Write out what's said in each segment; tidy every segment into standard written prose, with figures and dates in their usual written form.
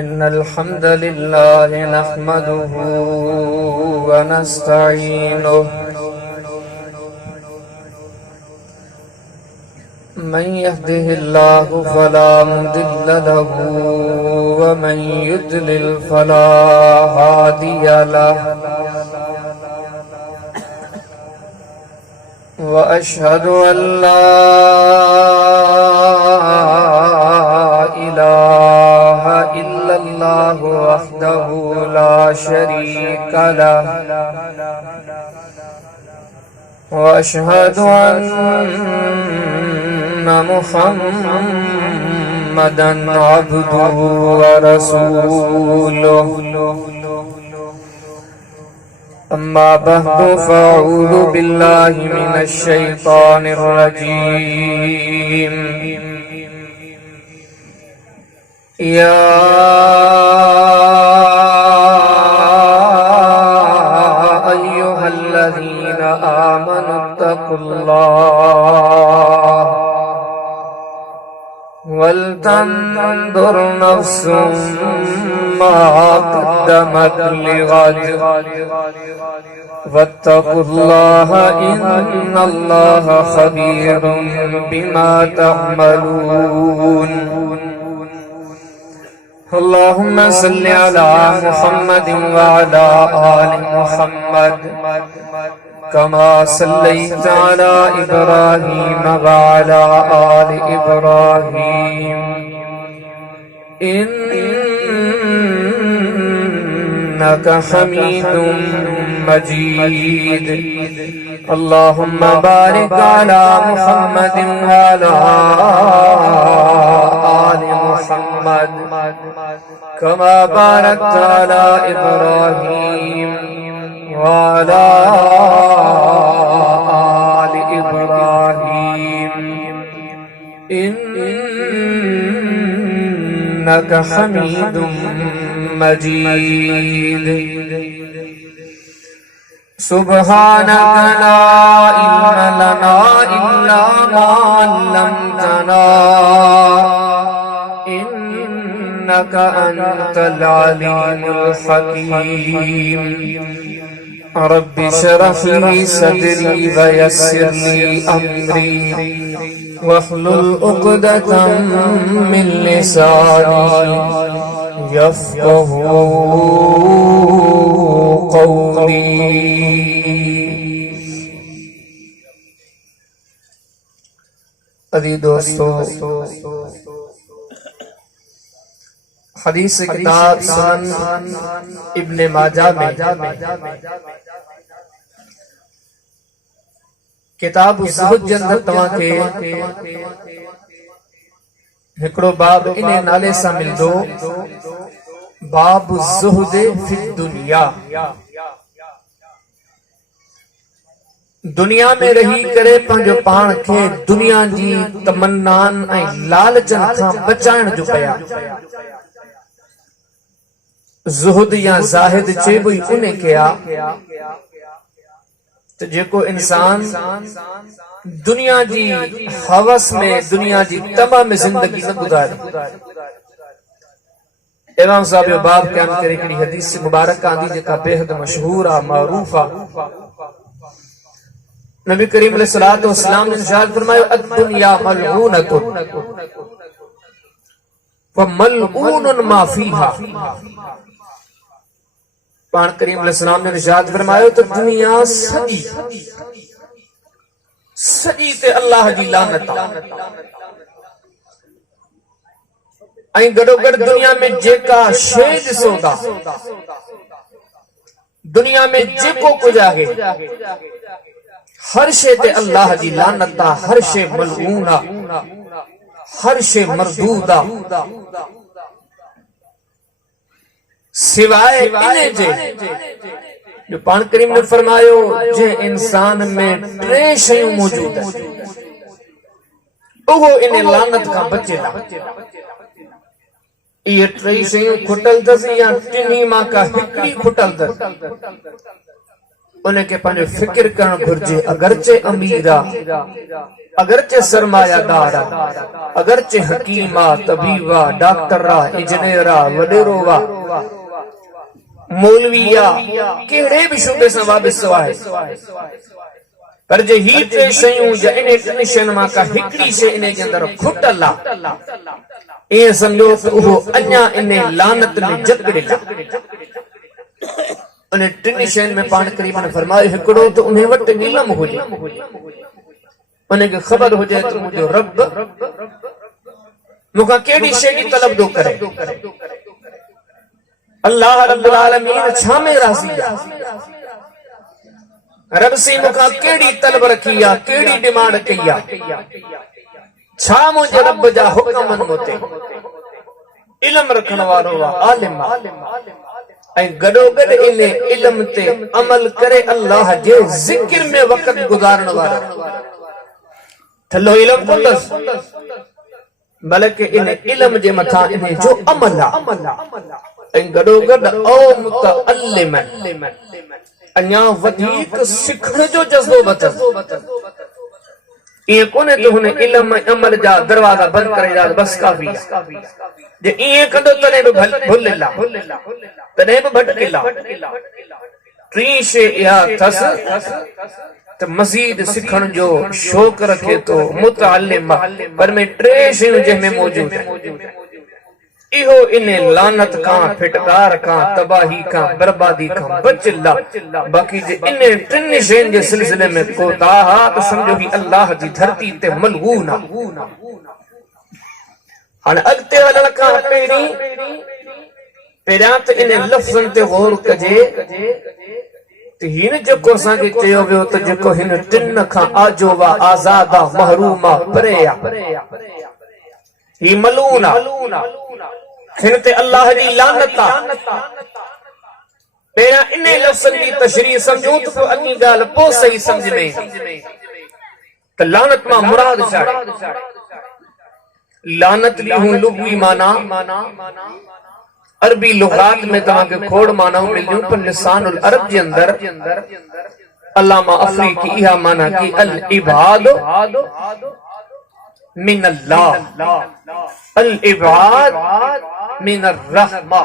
इन्नल हम्दलिल्लाह नहमदुहु व नस्तईनुहु मन यहदिहिल्लाहु फला मुदिल्ल लहु व मन युद्लिल फला हादिय लहु व अशहदु अल्ला इलाहा इल्लल्लाहु वहदहु ला शरीका लहु व अशहदु अन्ना मुहम्मदन अब्दुहु व रसूलुहु अम्मा बअदु फ़अऊज़ु बिल्लाहि मिनश शैतानिर रजीम या अय्युहल्लज़ीना आमनुत्तक़ुल्लाह वलतंजुर नफ्सुम मा क़द्दमत लिग़द वत्तक़ुल्लाह इन्नल्लाह ख़बीरुम बिमा तअमलून अल्लाहुम्मा सल्लि अला मुहम्मदिन व अला आलि मुहम्मद कमा सल्लैता अला इब्राहीम व अला आलि इब्राहीम इन्नका हमीदुम मजीद अल्लाहुम्मा बारिक अला मुहम्मदिन व अला आलि मुहम्मद कमा बारकता अला इब्राहीम व अला आलि इब्राहीम इन्नका हमीदुम मजीद सुब्हानक ला इल्म लना इल्ला मा अल्लमतना इन्नका अंतल अलीमुल हकीम रब्बि इश्रह ली सदरी व यस्सिर ली अमरी वहलुल उक़दतम मिन लिसानी यफ़क़हू क़ौली। अज़ीज़ दोस्तों, हदीस किताब सुनन इब्ने माजा में किताब ज़ुहद जे अंदर तव्हांखे हिकिड़ो बाब इन नाले सां मिलंदो, बाब ज़ुहद फी दुनिया। दुनिया में रही करे पंहिंजो पाण खे दुनिया जी तमन्नान ऐं लालचन खां बचाइण जो पिया। ज़ुहद या ज़ाहिद चइबो ई उन खे आ त जेको इंसान दुनिया जी हवस में दुनिया जी तमा में जिंदगी न गुजारे। इमाम साहब जो बाब क़याम करे हिकिड़ी हदीस मुबारक आंदी जेका बेहद मशहूर आ, मारूफ आ। नबी करीम अलैहिस्सलातु वस्सलाम ने इरशाद फरमायो अद-दुनिया मलऊनतुन व मलऊनुन मा फीहा। पाण करीम अलैहिस्सलाम ने इरशाद फरमायो तो दुनिया सॼी सॼी ते अल्लाह जी लानत आ ऐं गॾोगॾु दुनिया में जेका शइ ॾिसो था, दुनिया में जेको कुझु आहे हर शइ ते अल्लाह जी लानत आ, हर शइ मलऊन आ, हर शइ मरदूद आ, सिवाय इने जे जो पाण करीम ने फरमायो जे इंसान में टे शयूं मौजूद है उहो इन लानत खां बचेला। ये टे शयूं खुटल अथसि या टिनी मां का हिकिड़ी खुटल अथसि। उनखे पंहिंजो फिक्र करणु घुर्जे। अगरचे अमीर आहे, अगरचे सरमायादार आहे, अगरचे हकीम आहे, तबीब आहे, डॉक्टर आहे, इंजीनियर आहे, वडेरो आहे, मौलवी आहे, कहिड़े बि शूबे सां वाबिस्तो आहे, पर जे ही टे शयूं या इन टिनि शयुनि मां का हिकिड़ी शइ इन जे अंदरि खुटल आहे, ईअं सम्झो त उहो अञा इन लानत में जकड़ियल आहे। उन टिनि शयुनि में पाण करीम ने फरमायो, हिकिड़ो त उन वटि इल्म हुजे, उनखे ख़बर हुजे त मुंहिंजो रब मूंखां कहिड़ी शइ जी तलब थो करे, अल्लाह रब्बुल आलमीन छा में राज़ी आहे, रब से मूंखां कहिड़ी तलब रखी आहे, कहिड़ी डिमांड कई आहे, छा मुंहिंजे रब जा हुकमनि मूंते। इल्म रखण वारो आहे, आलिम आहे, ऐं गॾोगॾु इन इल्म ते अमल करे अल्लाह जे ज़िक्र में वक़्त गुज़ारण वारो थल्लो इल्म कोन्हसि, बल्कि इन इल्म जे मथां इन जो अमल आहे, ऐं गॾोगॾु ओ मुतअल्लिम अञा वधीक सिखण जो जज़्बो अथसि। इएं कोन्हे त हुन इल्म अमल जा दरवाज़ा बंदि करे ॾिया बस काफ़ी आहे, जे ईअं कंदो तॾहिं बि भुलियल आहे, तॾहिं बि भटकियल आहे। टी शइ इहा अथसि त मज़ीद सिखण जो शौक़ रखे थो, मुतअल्लिम आहे, पर में टे शयूं जंहिंमें मौजूद आहिनि, इहो इन लानत खां, फिटकार खां, तबाही खां, बर्बादी खां बचियल आहे। बाक़ी जे इन टिनि शयुनि जे सिलसिले में कोताह आहे त सम्झो ही अल्लाह जी धरती ते मलऊन आहे। हाणे अॻिते हलण खां पहिरियां त इन लफ़्ज़नि ते गौर कजे त हिन जेको असांखे चयो वियो त जेको हिन टिनि खां आजो आहे, आज़ाद आहे, महरूम आहे, परे आहे, ही मलून आहे, हिन ते अल्लाह जी लानत आहे। पहिरियां इन लफ़्ज़नि जी तशरीह सम्झूं त पोइ अॻी ॻाल्हि पोइ सही सम्झ में त लानत मां मुराद छा आहे। लानत ॾींहुं लुग़वी माना अरबी लुगात में तव्हांखे खोड़ मानाऊं मिलियूं, पर लिसानुल अरब जे अंदरि अल्लामा अफ़रीकी इहा माना की अल इबाद मिन अल्लाह, अल इबाद मिन अर्रहमा।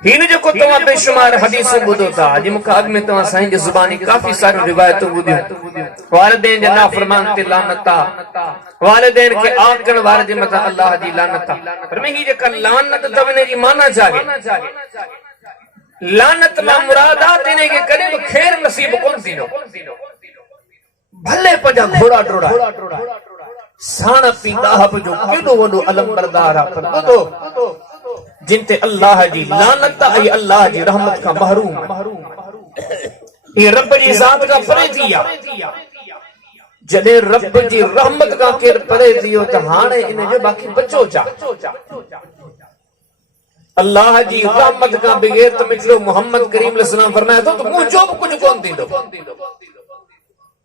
हिन जेको तव्हां बेशुमार हदीसूं ॿुधो था, अॼु मूंखे अॻु में तव्हां साईं जी ज़ुबानी काफ़ी सारियूं रिवायतूं ॿुधियूं, वालिदैन जे नाफ़रमान ते लानत आहे, वालिदैन खे आकण वारे जे मथां अल्लाह जी लानत आहे। पर में ही जेका लानत अथव इन जी माना छा आहे? लानत मां मुराद आहे त इनखे कॾहिं बि ख़ैर नसीब कोन थींदो, भले पंहिंजा घोड़ा टोड़ा साण पींदा जो केॾो वॾो अलम बरदार आहे, पर ॿुधो जिन ते अल्लाह जी लानत आई, अल्लाह जी रहमत खां महरूम, ये रब जी ज़ात खां परे थी आहे। जॾहिं रब जी रहमत खां केर परे थी वियो त हाणे इन जो बाक़ी बचो छा? अल्लाह जी रहमत खां बग़ैर त मिठड़ो मोहम्मद करीम अलैहिस्सलाम फरमाया थो त मुंहिंजो बि कुझु कोन थींदो।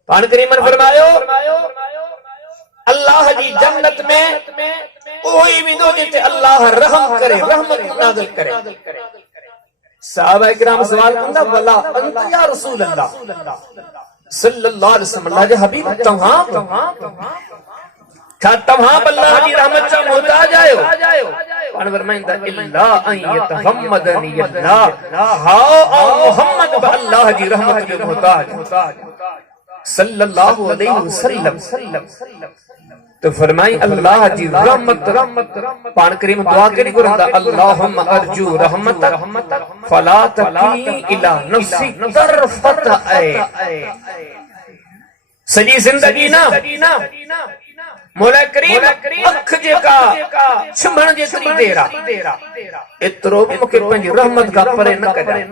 पाण करीम ने फरमायो अल्लाह जी जन्नत में कोई भी दो जिते अल्लाह रहम करे, रहमत नाज़िल करे। सहाबा किराम सवाल कंदा वला अंत या रसूल अल्लाह सल्लल्लाहु अलैहि वसल्लम, अल्लाह जे हबीब तव्हां छा तव्हां अल्लाह जी रहमत जा मोहताज आहियो? पाण फरमाईंदा इल्ला अन यतहम्मदनी अल्लाह, हा मोहम्मद अल्लाह जी रहमत जो मोहताज सल्लल्लाहु अलैहि वसल्लम। तो फरमाई अल्लाह जी रहमत, पाण करीम दुआ करी करंदा अल्लाहुम्मा अर्जू रहमतक फला तकी इला नफ्सी तरफत ऐ। सजी जिंदगी ना मौला करीम अख जेका छिमण जेतरी देर आहे एतिरो बि मूंखे पंहिंजी रहमत खां परे न कजाए।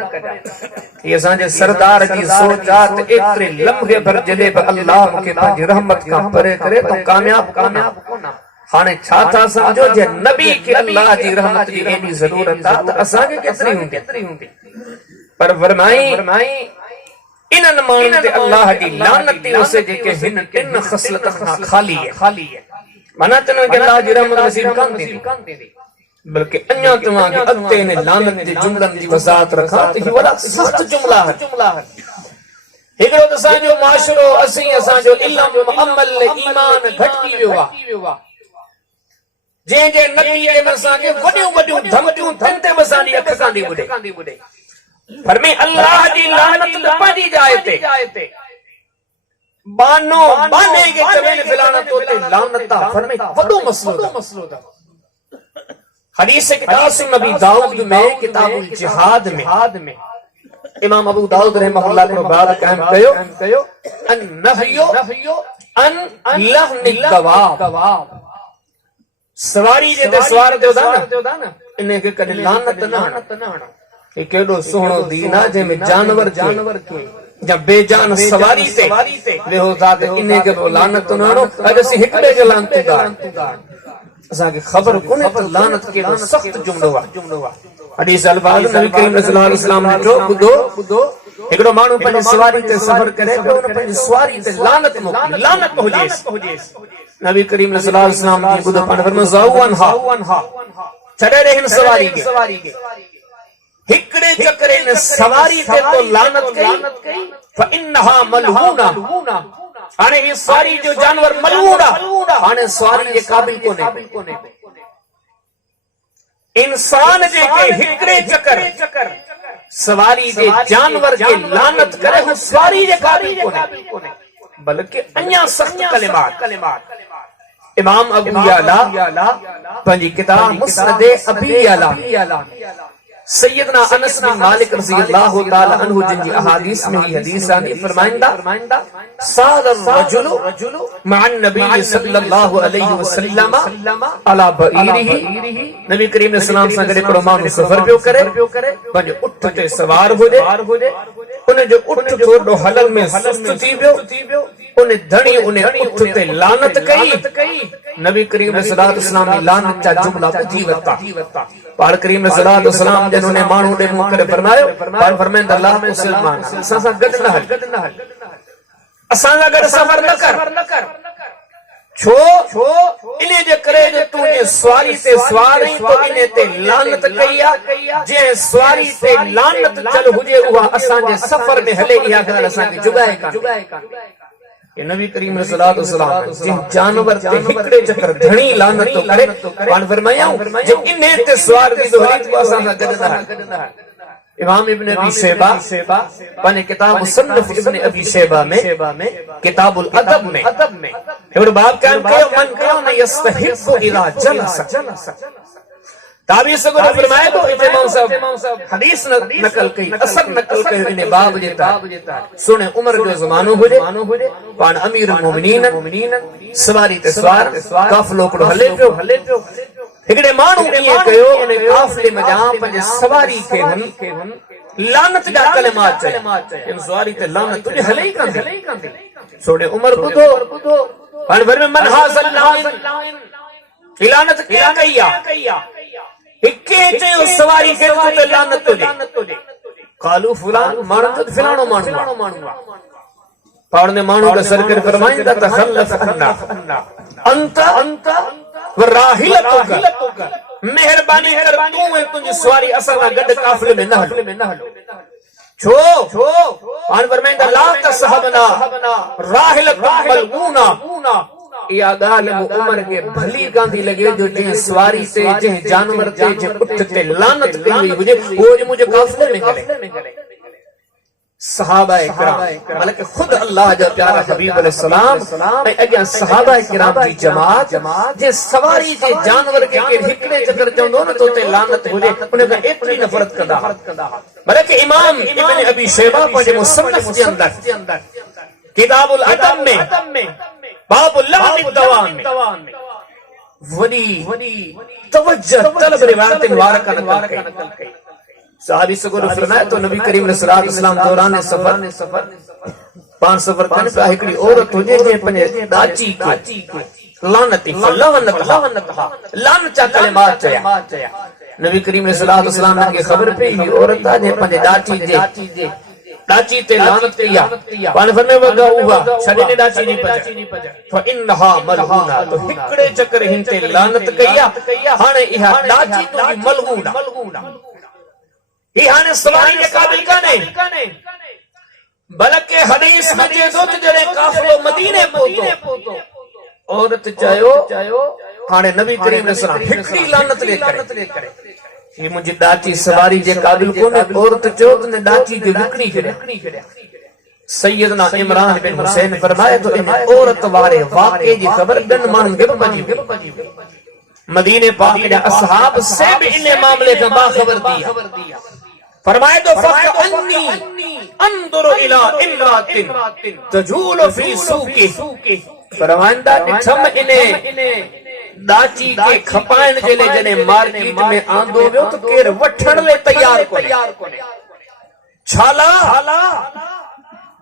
ये असांजे सरदार जी सोच आहे त एतिरे लम्हे भर जॾहिं बि अल्लाह मूंखे पंहिंजी रहमत खां परे करे तो कामयाब कोन। हाणे छा था सम्झो जे नबी खे अल्लाह जी रहमत जी एॾी ज़रूरत आहे त असांखे केतिरी हूंदी, पर फरमाई इन्हनि माण्हुनि ते अल्लाह जी लानत थी वसे जेके हिन टिनि ख़सलतनि खां खाली आहे। माना तिन्हनि खे अल्लाह जी रहमत नसीब कान थींदी। बल्कि अन्य तव्हांखे अॻिते ने लानत जे जुमलनि जी वज़ाहत रखां त ही वॾा सख़्त जुमला आहिनि। हिकिड़ो त असांजो माशरो असांजो इल्म अमल ईमान घटिजी वियो आहे, जंहिंजे नतीजे में असांखे वॾियूं वॾियूं धमकियूं तिन ते असांजी अख सां थी ॿुधे। पर में अल्लाह जी लानत पंहिंजी जाइ ते बानो बाने के चवेन फिलाना तो ते लानत था फरमे वॾो मसलो था। हदीस किताब नबी दाऊद में किताबुल जिहाद में इमाम अबू दाऊद रहमहुल्लाह को बात कायम कयो अन नहयो अन लहनि दवाब सवारी जेते सवार थियो था न इने के कदे लानत न हण। ये केडो सुहिणो दीन आहे जंहिंमें जानवर के या बेजान सवारी ते वेहो था त इने के लानत न हणो। अॼु असीं हिक ॿिए खे लानतूं असांखे ख़बर कोन्हे त लानत केॾो सख़्त जुमलो आहे। हदीस अल्फाज़ नबी करीम सल्लल्लाहु अलैहि वसल्लम ने जो ॿुधो हिकिड़ो माण्हू पंहिंजी सवारी ते सफ़र करे पियो, उन पंहिंजी सवारी ते लानत हुजेसि। नबी करीम सल्लल्लाहु अलैहि वसल्लम जी ॿुधो पाण फरमायो अनहा छॾे ॾे हिन सवारी खे। हिकिड़े चक्कर इन सवारी ते तो लानत कई फइन्नहा मलऊना। हाणे ही सवारी जो जानवर मलऊन आहे, हाणे सवारी जे क़ाबिल कोन्हे। इंसान जेके हिकिड़े चक्कर सवारी जे जानवर के लानत करे हू सवारी जे क़ाबिल कोन्हे, बल्कि अञा सख़्त कलिमात। इमाम अबू याला पंहिंजी किताब मुस्नद अबी याला सैयदना अनस बिन मालिक रज़ियल्लाहु ताला अन्हु जिनकी अहादीस में ही हदीस आनी फरमाइंदा साल रजुलु मअन नबी सल्लल्लाहु अलैहि वसल्लम अला बईरिही। नबी करीम ने सलाम सां गॾु हिकिड़ो माण्हू सफ़र पियो करे पंहिंजे उठ ते सवार हुजे, उन जो उठ थोरो हलण में सुस्त थी वियो, उन धणी उन उठ ते लानत कई। नबी करीम ने सल्लल्लाहु अलैहि वसल्लम ने लानत जा जुमला ॿुधी वरिता। पाण करीम ने सल्लल्लाहु अलैहि वसल्लम जन उन माण्हू ॾे मुंहुं करे फरमायो, पाण फरमाइंदा अल्लाह मुसलमान असां सां गॾु न हल, असां सां गॾु सफ़र न कर। छो इने जे करे जो तुंहिंजे सवारी ते सवार आहीं तो इने ते लानत कई आहे। जंहिं सवारी ते लानत चल हुजे उहा असांजे सफ़र में हले, इहा ॻाल्हि असांखे जुगाए कान। नबी करीम सल्लल्लाहु अलैहि वसल्लम जिन जानवर ते हिकिड़े चक्कर धणी लानत तो करे पाण फरमायाऊं जे इने ते सवार थी तो हली तो असां सां गॾु न हल। इमाम इब्न अबी शैबा पंहिंजे किताब मुसन्नफ इब्न अबी शैबा में किताबुल अदब में हिकिड़ो बाब कायम कयो मन कान यस्तहिक़ु इला जलस। ताबी सगुर फरमाए तो इमाम साहब हदीस नकल कई, असर नकल कयो इन बाब जे तहत। सुने उमर जो ज़मानो हुजे, पाण अमीर मोमिनीन सवारी ते सवार काफ़िलो हिकिड़ो हले पियो। हिकिड़े माण्हू ईअं कयो उन काफ़िले में जा पंहिंजे सवारी खे लानत जा कलिमात चया। इन सवारी ते लानत तुझे हले ई कान थी। सोने उमर ॿुधो हाणे वरी में मन हाज़ल लानत क्या कई आहे। हिके चयो सवारी खे ते लानत हुजे, कालू फलान माण्हू त फिलाणो माण्हू पाण ने माण्हू खे सर करे फरमाइंदा तखल्लफ अन्ना अंत वराहिलतुक। मेहरबानी कर तूं ऐं तुंहिंजी सवारी असां सां गॾु काफ़िले में न हलो। छो हाणे फरमाइंदा ला तसहबना राहिलतुक मलऊना। इहा ॻाल्हि उमर खे भली कान थी लॻे जो जंहिं सवारी ते जंहिं जानवर ते जंहिं उठ ते लानत कई वई हुजे उहो जे मुंहिंजे काफ़िले में करे। सहाबा किराम बल्कि खुद अल्लाह जा प्यारा हबीब अलैहिस्सलाम ऐं अॻियां सहाबा किराम जी जमात जे सवारी जे जानवर खे हिकिड़े चक्कर चवंदो न तो ते लानत हुजे उन खां एतिरी नफ़रत कंदा। बल्कि इमाम इब्न अबी शैबा पंहिंजे मुसन्नफ जे अंदर किताबुल अदब में बाबुल लहनि दवान में वडी तवज्जो तलब रिवायत मुबारक नकल कई। साहबी सगुर फरमाया तो नबी करीम सल्लल्लाहु अलैहि वसल्लम दौरान सफर पांच सफर कन पे हिकड़ी औरत हुजे जे पंहिंजे दाची के लानत जा कलिमात चया। नबी करीम सल्लल्लाहु अलैहि वसल्लम खे ख़बर पई औरत जे पंहिंजे दाची जे डाची ते लानत किया पान फरमे वगा उवा छडे डाची नी पजा फइन्नहा मलऊना तो हिकड़े चक्कर हिनते लानत किया हाने इहा डाची तो मलऊना ही हाने सवारी के काबिल काने बल्कि हदीस में जे दो जड़े काफिलो मदीने पहुंचो औरत चायो हाने नबी करीम ने सलाम हिकड़ी लानत ले करे ये मुझे डाची सवारी जे काबिल कोने औरत चौथ ने डाची के विकड़ी करे सैयदना इमरान बिन हुसैन फरमाए तो इन औरत वारे वाक़े जी खबर दन मान गिर बजी मदीने पाक के असहाब से भी इन मामले का बाखबर दिया फरमाए तो फक अन्नी अंदुर इला इमरातिन तजूल फी सूकी फरमांदा निठम इने डाची के खपाइण जे ले जने मार्केट में आंदो वियो तो केर वठण ले तैयार कोने छाला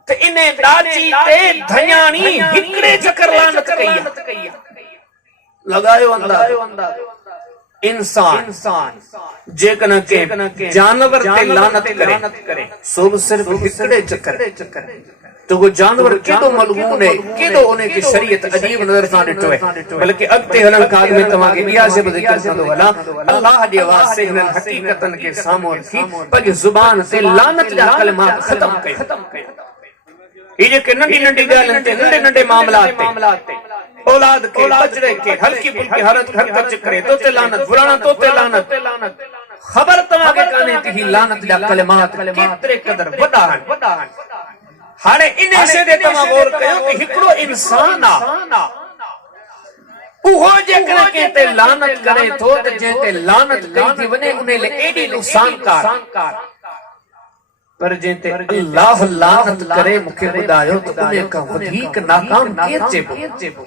ते इने डाची ते धयाणी हिकड़े चक्कर लानत कई लगायो अंदाज इंसान जेकन के जानवर ते लानत करे सो सिर्फ हिकड़े चक्कर तो वो जानवर केदो मलगून है केदो उन्हें की शरीयत अजीब नजर सां ॾिठो है बल्कि अॻिते हलण खां में तव्हांखे ॿिया से ज़िक्र कंदो हलां अल्लाह जे वास्ते हिननि हक़ीक़तन खे साम्हूं रखी पंहिंजी ज़ुबान ते लानत जा कलमात ख़त्म कयो ये जेके नंढी ॻाल्हियुनि ते नंढे मामलात ते औलाद के बचड़े के हल्की फुल्की हरकत करे तो ते लानत फलाना तो ते लानत खबर तव्हांखे कान्हे त ही लानत जा कलमात केतिरे क़दर वॾा आहिनि हाणे इन से दे तव्हां गौर कयो कि हिकड़ो इंसान आ उहो जेकर के ते लानत करे थो त जे ते लानत कई थी वने उन्हें ले एडी नुक़सानकार पर जे ते अल्लाह लानत करे मूंखे ॿुधायो त उन्हें का वधीक नाकाम केर चइबो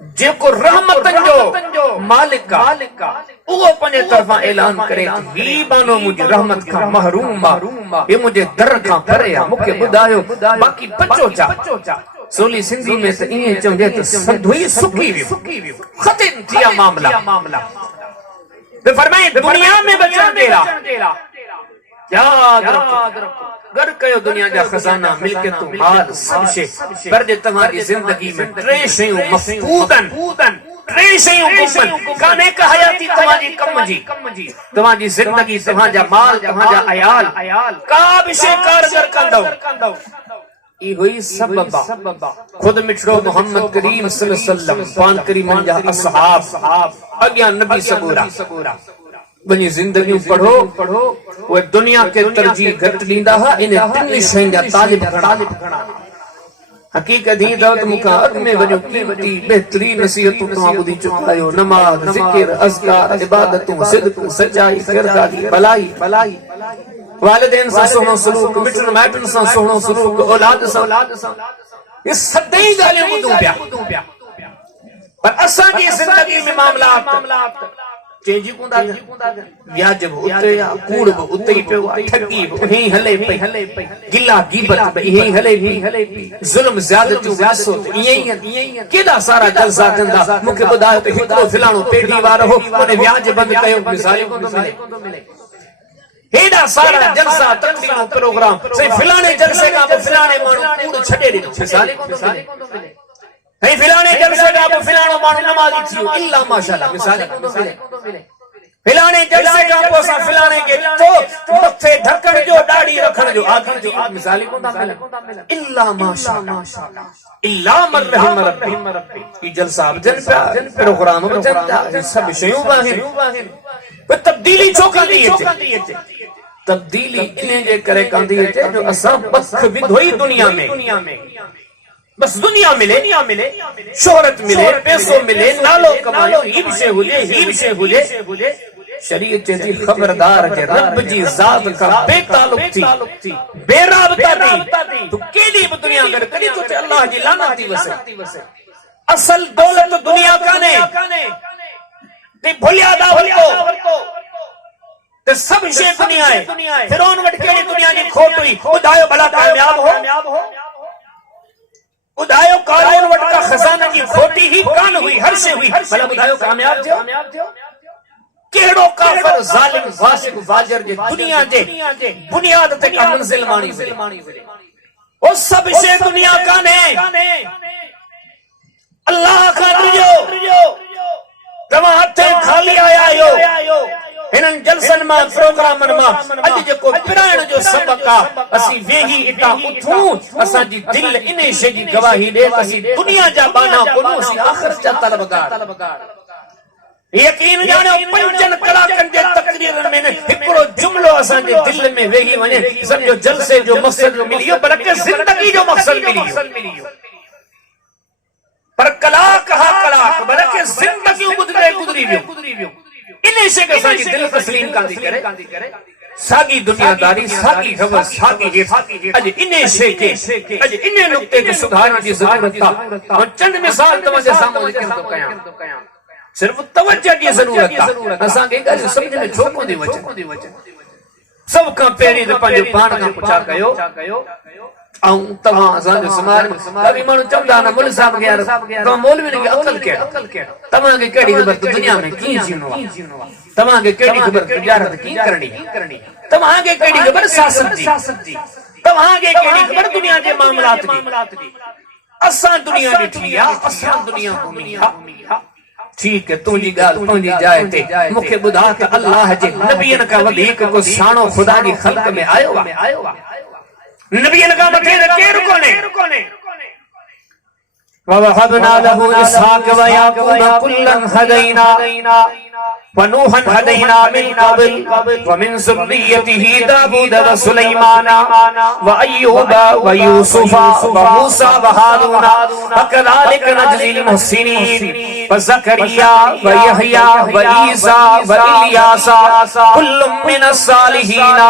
जेको रहमतन जो मालिक उहो पंहिंजे तरफ़ां ऐलान करे ही बानो मुंहिंजी रहमत खां महरूम आ हे मुंहिंजे दर खां परे आ मूंखे ॿुधायो बाक़ी बचो छा सोली सिंधी में त ईअं चवंदे त सधु ई सुकी वियो ख़त्म थिया मामला वे फरमाए दुनिया में बचण केरा याद रखो गर कयो दुनिया जा खजाना मिल्कियतूं माल सब शे पर जे तव्हांजी ज़िंदगी में टे शयूं मफ़कूदन टे शयूं गुमन कान्हे का हयाती तव्हांजी कम जी तव्हांजी ज़िंदगी तव्हांजा माल तव्हांजा अयाल का बि शइ कारगर कंदव इहो ई सबब खुद मिठड़ो मोहम्मद करीम सल्लल्लाहु अलैहि वसल्लम पान करीमन जा असहाब अॻियां नबी सबूरा वञी ज़िंदगी पढ़ो उहे दुनिया के तरजीह घटि ॾींदा हुआ इन टिनि शयुनि जा तालिब घणा हक़ीक़त ही त मूंखां अॻु में वञो कीमती बहितरीन नसीहतूं तव्हां ॿुधी चुका आहियो नमाज़ ज़िक्र अज़कार इबादतूं सिद्क़ सचाई किरदारी भलाई वालिदैन सां सुहिणो सलूक मिटनि माइटनि सां सुहिणो सलूक औलाद सां ये सभई ॻाल्हियूं ॿुधूं पिया पर असांजी ज़िंदगी में मामलात चेंजी कोंदा व्याज बि उते आ कूड़ बि उते ई पियो आहे ठगी बि उहे ई हले पई गिला गीबत बि इहे ई हले पई ज़ुल्म ज़्यादतियूं व्यासो ईअं ई केॾा सारा जलसा कंदा मूंखे ॿुधायो त हिकिड़ो फिलाणो पेढी वारो हो उन व्याज बंदि कयो मिसाल कोन मिले हेॾा सारा जलसा तकरीरूं प्रोग्राम साईं फिलाणे जलसे खां पोइ फिलाणे माण्हू कूड़ छॾे ॾिनो मिसाल कोन मिले हे फिलाणे जलसे खां पोइ फिलाणो माण्हू नमाज़ी थियो इल्ला माशाअल्लाह मिसाल कोन मिले फिलाणे जलसे खां पोइ असां फिलाणे खे ॾिठो मथे ढकण जो दाढ़ी रखण जो आदि जो मिसाल कोन मिले इल्ला माशाअल्लाह इल्ला मन रहम रब्बी ई जलसा जन प्रोग्राम जन सब शयूं आहिनि पर तब्दीली छो कंदी अचे तब्दीली इन जे करे कंदी अचे जो असां बस विधो ई दुनिया में बस दुनिया मिले शोहरत मिले पैसो मिले नालो कमायो ही भी शे हुजे शरीयत चेती खबरदार जे रब जी जात का बेताल्लुक थी बेराबता थी तो केडी भी दुनिया कर कदी तो अल्लाह जी लानत थी वसे असल दौलत दुनिया काने ते भुलिया दा वरतो ते सब शे दुनिया है फिरौन वट केडी दुनिया जी खोट हुई ॿुधायो भला कामयाब हो ॿुधायो कारून वट का खजाना की खोटी ही कान हुई हर शे हुई भला ॿुधायो कामयाब थियो केड़ो काफिर जालिम फासिक फाजिर जे दुनिया जे बुनियाद ते का मंजिल मानी ओ सब शे दुनिया का ने अल्लाह का दियो तवा हथे खाली आया यो हिनन जलसन मा प्रोग्रामन मा अज जेको पिराइण जो सबक आ असी वेही इटा उठूं असा जी दिल इने शे जी गवाही दे असी दुनिया जा बाना कोनो असी आखिरत जा तलबगार यकीन जानो पंचन कलाकन जे तकरीरन में हिकड़ो जुमलो असा जे दिल में वेही वने समझो जलसे जो मकसद मिलियो बल्कि जिंदगी जो मकसद मिलियो पर कलाक हा कलाक बल्कि जिंदगी गुजरी वियो इने से के सागी दिल तस्लीम कांदी करे सागी दुनियादारी सागी खबर सागी जे अज इने से के अज इने नुक्ते के सुधारण की जरूरत था और चंद मिसाल तवजे सामने जिक्र तो कया सिर्फ तवज्जो की जरूरत था असा के गल समझ में छोको दी वचन सब का पेरी ते पंज पाण का पुछा कयो आऊं तवा असा जो समाज कभी मानु चमदा ना मुल साहब यार तो मौलवी ने अकल के तमा के केड़ी खबर दुनिया में की जीवनो तमा के केड़ी खबर तिजारत की करनी तमा के केड़ी खबर सियासत जी तमा के केड़ी खबर दुनिया के मामलात दी असा दुनिया डिठिया असा दुनिया घुमिया ठीक है तुझी गाल तुझी जाए ते मुखे बुधा के अल्लाह जे नबियन का वधीक को साणो खुदा की खल्क में आयो नबियन का मथे केर कोने ववहबना लहु इसहाक व याकूब कुल्लन हदैना वनूहन हदैना मिन क़ब्ल वमिन ज़ुर्रिय्यतिही दाऊद व सुलैमाना व अय्यूब व यूसुफ व मूसा व हारून वकज़ालिक नजज़िल मुहसिनीन व ज़करिया व यहया व ईसा व इलियास कुल्लुम मिनस सालिहीन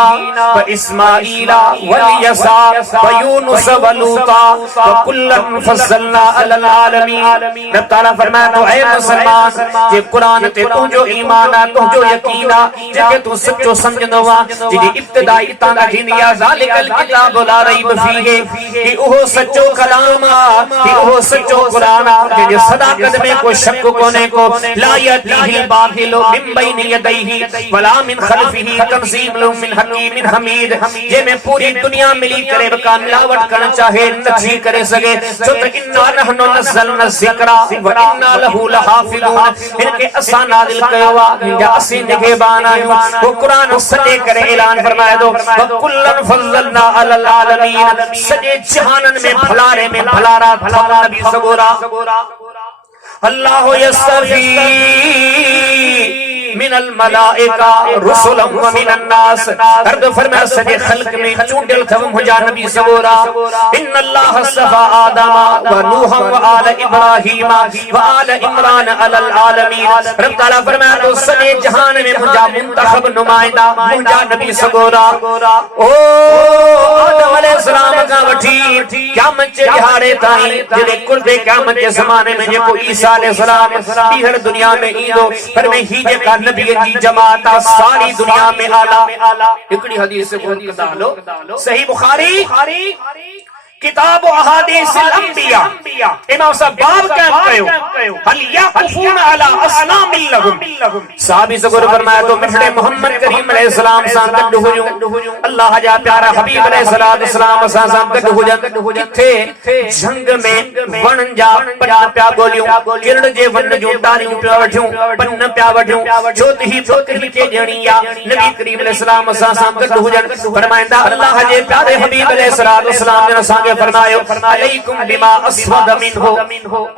व इस्माईला व यसा व यूनुस व लूता व कुल्लन फज़्ज़लना अलल आलमीन। रब तआला फरमाया तो ऐ मुसलमान जे कुरान ते तुझो ईमाना तुझो यकीना जेके तू सच्चो समझंदो वा जिदी इब्तिदाई ताना थींदिया ज़ालिकल किताब ला रैब फीहे कि ओहो सच्चो कलाम आ कि ओहो सच्चो कुरान आ जे सदाकत में कोई शक कोने को ला यतीहिल बातिलु मिन बैनि यदैहि वला मिन खल्फिही तंज़ीलुम मिन हकीमिन हमीद जे में पूरी दुनिया मिली करे बका मिलावट करना चाहे नथी करे सके छो त इन्ना नहनु नज़लना ज़िक्रा व इन्ना लहु लहाफ़िज़ून इनके असा नाज़िल कयो या असी निगहबान आयूं वो कुरान सजे करे ऐलान फरमाए दो कुल्लन फज़लना अलल आलमीन सजे जहानन में भलारे में भलारा था नबी सगोरा अल्लाह यस्तफी मिनल मलाइका रुसुलन व मिनन नास अर्द फरमाया सजे खल्क में चूंडल थव मुजा नबी सगोरा इन्नल्लाह सफा आदम व नूह व आल इब्राहीम व आल इमरान अलल आलमीन रब तआला फरमाया तो सजे जहान में मुजा मुंतखब नुमाइंदा मुजा नबी सगोरा ओ आदम अलैहिस्सलाम का वठी क़यामत जे दिहाड़े ताईं जदे कुर्बे क़यामत जे ज़माने में जेको ईसा अलैहिस्सलाम ॿीहर दुनिया में ईंदो पर में ही जेका नबी की जमात सारी दुनिया में आला हिकड़ी हदीस को कदा हलो सही बुखारी किताब अहादीस अंबिया इमाम साहब बाब कयो हल यकुफून अला असनामिल लहुम साहबी ज़गुर फरमाया तो मिठड़े मोहम्मद करीम अलैहि सलाम सां गड हुजूं अल्लाह जा प्यारा हबीब अलैहि सलाम सां गड हुजन जिथे जंग में वण जा पन्ना प्या बोलियूं किरण जे वन जो डारियूं प्या वठियूं पन्न प्या वठियूं जोत ही बकरी के जणिया नबी करीम अलैहि सलाम सां गड हुजन फरमाइंदा अल्लाह जे प्यारे हबीब अलैहि सलाम ने सां फरमायो अलैकुम बिमा अस्वद मिनहु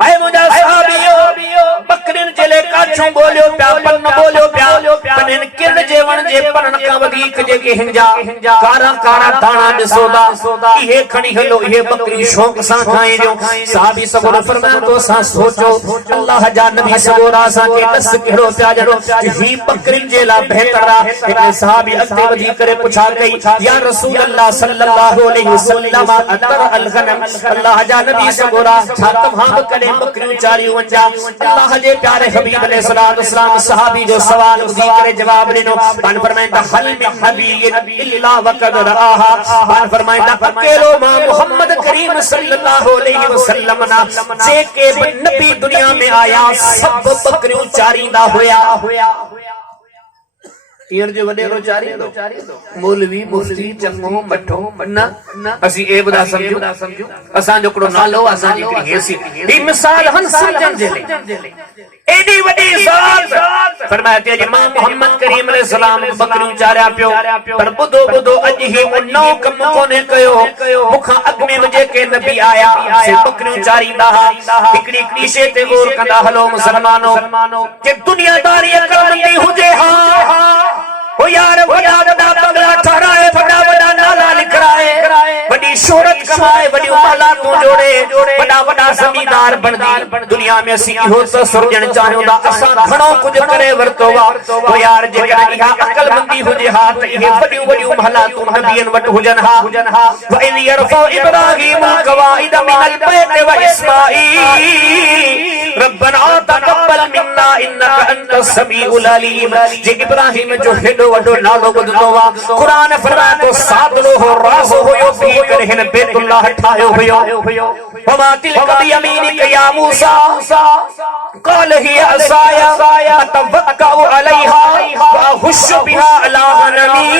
ऐ मुजा सहाबियो बकरिन चले काछो बोलियो प्या पन्न बोलियो प्या पनन किरण जेवण जे पनन का वधीक जेके हिंजा कारा कारा दाना दिसोदा इहे खणी हलो इहे बकरी शौक सां खाए जो सहाबी सगोरा फरमाया तो सा सोचो अल्लाह जा नबी सगोरा सा के दस केड़ो प्या जड़ो ही बकरिन जे ला बेहतरा एक सहाबी अते वधी करे पुछा गई या रसूल अल्लाह सल्लल्लाहु अलैहि वसल्लम अतर अलगनम अल्लाह जा नबी सगोरा छा तमाम कले बकरियों चारियों वंजा अल्लाह जे प्यारे हबीब अलैहि सलातो वसलाम सहाबी जो सवाल ॿुधी करे जवाब ॾिनो पान फरमाइंदा हल मिन नबिय्यिन इल्ला वक़द रआहा पान फरमाइंदा अकेलो मां मोहम्मद करीम सल्लल्लाहु अलैहि वसल्लम ना जेके नबी दुनिया में आया सब बकरियों चारींदा हुया तीर जो वडेरो चारी दो मौलवी मुफ्ती चंगो मठो न असी ए बदा समझो असा जो कड़ो नालो असा जी करी हैसियत ई मिसाल हन समझन जे एडी वडी जात फरमाते हैं इमाम मोहम्मद करीम अलैहि सलाम बकरियूं चारिया पियो पर बुधो बुधो अज ही नौ कम कोने कयो मुखा अग में मुझे के नबी आया से बकरियूं चारींदा हिकड़ी क्लीशे ते गौर कंदा हलो मुसलमानो के दुनियादारी अकलमंदी हुजे हा ओ यार वडा वडा बंगला ठहराए वडा वडा नाला लिखराए बड़ी शोहरत कमाए बड़ी मालातों जोड़े वडा वडा जमींदार बनदी दुनिया में सी हो तो सुरजण चाहियोदा असा घणो कुछ करे वरतोवा ओ यार जेकर इहा अकलमंदी हुजे हा त इहे वडी वडी मालातों नबियन वट हुजन हा व इन यरफा इब्राहीम कवाइद मिनल बैत व इस्माईल रब्बना तकब्बल मिन्ना इन्नका अंतस समीउल अलीम जे इब्राहीम जो हेडो वडो नालो बदलो वा कुरान फरमाए तो सादलो हो राज़ होयो भी करे हिन बैतुल्लाह ठायो होयो वमा तिलका बियमीनिक या मूसा क़ाल ही असाया अतवक्कउ अलैहा व अहुश्शु बिहा अला गनमी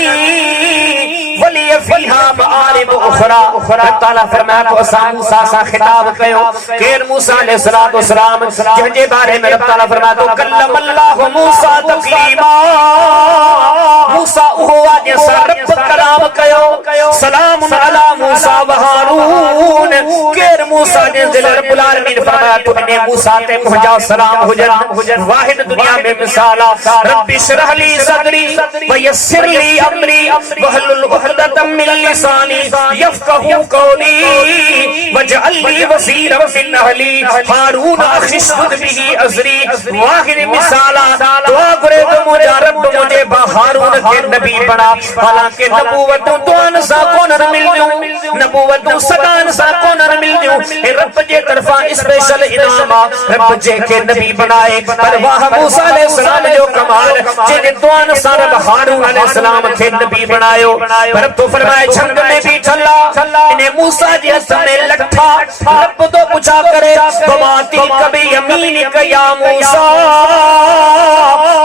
वली फीहा मआरिब उखरा ताला फरमाए तो असा मूसा सा खिताब कयो केर मूसा अलैहिस्सलातु वस्सलाम जंहिंजे बारे में रब ताला फरमाए तो कल्लमल्लाहु मूसा तकलीमा मूसा उहो आज रब कलाम कयो सलाम अला मूसा व हारून केर मूसा ने दिल रब्बुल आलमीन फरमाया तो इने मूसा ते मुंहिंजा सलाम हुजन वाहिद दुनिया में मिसाला रब्बि शरह ली सदरी व यस्सिर ली अमरी वहलुल उक़दतम मिन लिसानी यफ्क़हू क़ौली वजअल ली वज़ीरम मिन अहली हारून अख़िशुद बिही अज़री वाहिद मिसाला दुआ करे तो मुंहिंजा रब मुझे हारून के नबी बना हालांकि नबूवतों दुआन सा कोन मिलदियूं नबूवतों सदान सा कोन मिलदियूं रब जे तरफा स्पेशल इनाम रब जे के नबी बनाए पर वाह मूसा अलैहि सलाम जो कमाल जे दुआन सा रब हारून अलैहि सलाम के नबी बनायो पर तो फरमाए जंग में भी चला इने मूसा जे हथ में लठा रब तो पूछा करे बमाती कभी यमीनिक या मूसा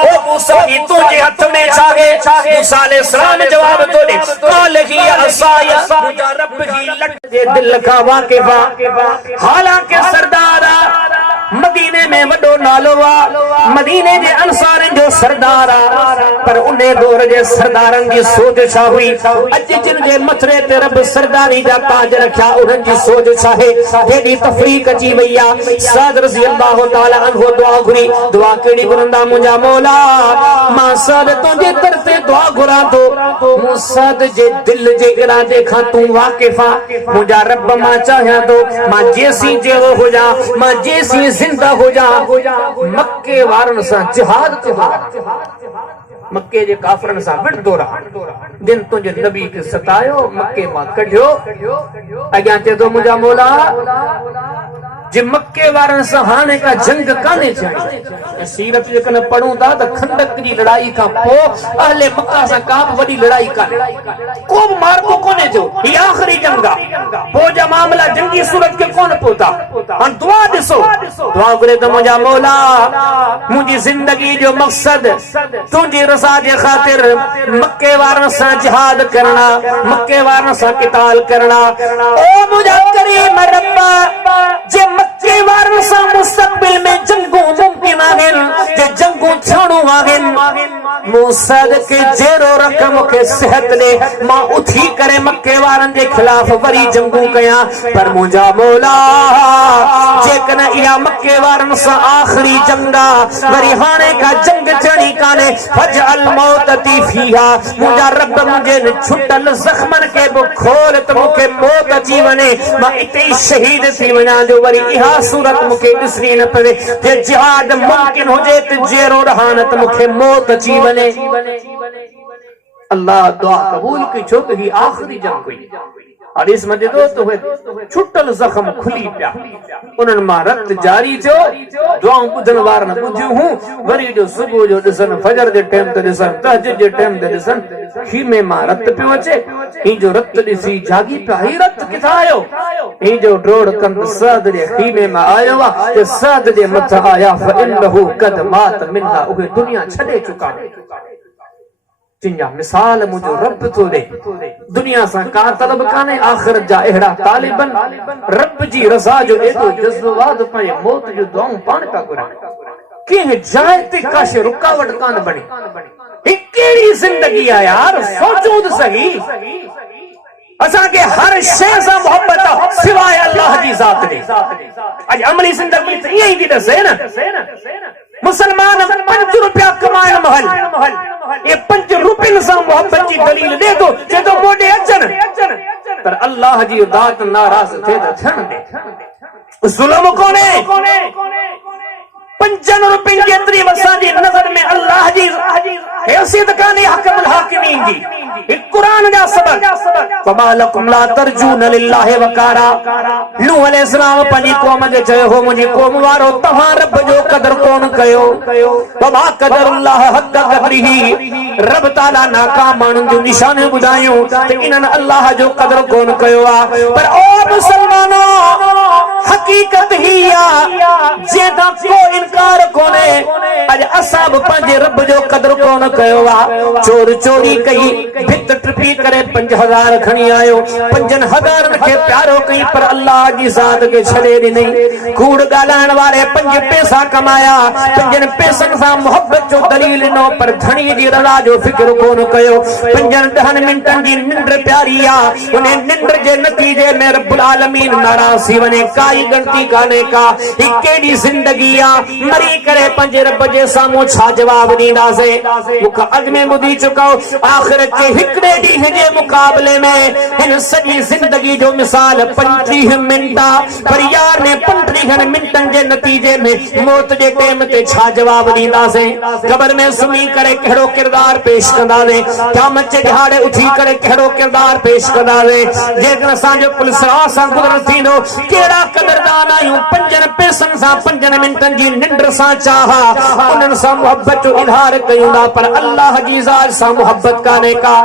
ओ मूसा ई तुझे हथ में छागे मूसा अलैहि सलाम जवाब तो दे काल ही असाया मुझा रब ही लट दे दिल का वाकिफा हालांकि सरदारा मदीने में वडो नालो वा मदीने जे अंसारन जो सरदारा पर उन्हें दौर जे सरदारन जी सोच छा हुई अज जिन जे मथरे ते रब सरदारी जा ताज रखया उन्हन जी सोच छा है केडी तफरीक अची वैया साद रज़ी अल्लाह ताला अन्हु दुआ घुरी दुआ केडी घुरंदा मुंजा मौला मां साद तुझे तरफे दुआ घुरा तो मुसाद जे दिल जे इरादे खां तू वाकिफा मुंजा रब मां चाहया तो मां जेसी जेहो हो जा मां जेसी जिंदा हो जा मक्के वारन सा जिहाद मक्के जे काफरन सा विड़दो रहा दिन तुझे नबी के सतायो मक्के मां कढियो अग्यां चे तो मुंजा मौला जे मक्के वारन सा हाने का जंग काने चाहिए सीरत जे कने पढ़ूं ता त खंदक जी लड़ाई का पो अहले मक्का सा का वडी लड़ाई काने को मार को कोने जो ये आखिरी जंगा पो जा मामला जंगी सूरत के कोन पोता हां दुआ दिसो दुआ करे तो मुंजा मौला मुजी जिंदगी जो मकसद तुझी रज़ा जे खातिर मक्के वारन सा जिहाद करना मक्के वारन सा क़िताल करना ओ मुजा करीम रब्बा जे मक्के वारन सा मुस्तकबिल में जंगू मुमकिन आहिन जे जंगू थियणो आहिन मूसाद के जेरो रकम के सेहत ने मां उठी करे मक्के वारन जे खिलाफ वरी जंगू कया पर मुंजा मौला जेकन इया मक्के वारन सा आखिरी जंगा वरी हाने का जंग चढ़ी काने फजअल मौतती फीहा मुंजा रब मुझे छुटल जख्मन के बो खोल त मुके मौत अची वने मां इते शहीद थी वना जो वरी इहा सूरत मुके ॾिसणी न पवे जे जिहाद मुमकिन हुजे त जेरो रहानत मुके मौत अची वने अल्लाह दुआ कबूल की छो तो ही आखिरी जंग हुई और इस मदे दोस्त हुए छुटल जख्म खुली पिया उन्हन मां रक्त जारी जो दुआऊं बुधन वार न बुधियूं हूं वरी जो सुबह जो दिसन फजर जे टाइम ते दिसन तहज्जुद जे टाइम ते दिसन खीमे मां रक्त पियो अचे ही जो रक्त दिसी जागी पिया ही रक्त किथा आयो ही जो ड्रोड़ कंद साद जे खीमे मां आयो वा ते साद जे मथा आया फइन्नहु कद मात मिन्ना उहे दुनिया छडे चुका चिंजा मिसाल मुझो रब तो दे दुनिया सा का तलब काने आखिरत जा एड़ा तालिबन रब जी रज़ा जो एदो जज्बात पे मौत जो दुआऊं पाण का गुरा के जाए ते काश रुकावट कान बने केड़ी जिंदगी आ यार सोचो तो सही असा के हर शय सा मोहब्बत सिवाय अल्लाह जी जात दे आज अमली जिंदगी तो यही दी दसे ना मुसलमान 5 रुपया कमाए महल ये 5 रुपये से मोहब्बत की दलील दे दो जे तो मोटे अचन पर अल्लाह जी दात नाराज थे तो थन दे जुल्म कोने 5 रुपये की एतरी वसा जी नजर में अल्लाह जी हैसियत काने हकमुल हाकिमीन जी कुरान जा सबक फमालकुम ला तरजून लिल्लाहि वकारा नूह अलैहिस्सलाम पंजी कौम के चयो हो मुझी कौम वारो तहां रब जो कदर कोन कयो वमा कदरुल्लाह हक कदरिही रब ताला नाकाम मानन जो निशाने बुधायो ते इनन अल्लाह जो कदर कोन कयो आ पर ओ मुसलमानो हकीकत ही या जेदा को इनकार कोने अज असाब पंजे रब जो कदर कोन कयो आ चोर चोरी कई भित ट्रिपी करे 5000 खणी आयो 5000 के प्यारो कई पर अल्लाह जी जात के छड़े दी नहीं कूड़ गालाण वाले 5 पैसा कमाया 5 पैसन सा मोहब्बत जो दलील नो पर धनी जी रज़ा जो फिक्र कोन कयो 5-10 मिनटन जी निंद्र प्यारी आ उन्हें निंद्र जे नतीजे में रब्बुल आलमीन नाराज थी वने काई गणती काने का केड़ी जिंदगी आ मरी करे पंजे रब जे सामो छा जवाब दींदा से मुख अग में बुधी चुकाओ आखिरत के हिकड़े दी जे मुकाबले में इन सजी जिंदगी जो मिसाल 35 मिनट पर यार ने 35 मिनटन जे नतीजे में मौत जे टाइम ते छा जवाब दींदा से कब्र में सुमी करे केड़ो किरदार पेश कंदा ने क़यामत जे दिहाड़े उठी करे केड़ो किरदार पेश कंदा ने जेकर असां जो पुलिस सा गुजर थींदो केड़ा कदरदान आयूं 5 पैसन सा 5 मिनटन जी निंद्र सा चाहा उनन सा मोहब्बत जो इजहार कयूंदा पर अल्लाह जी ज़ात सा मोहब्बत काने का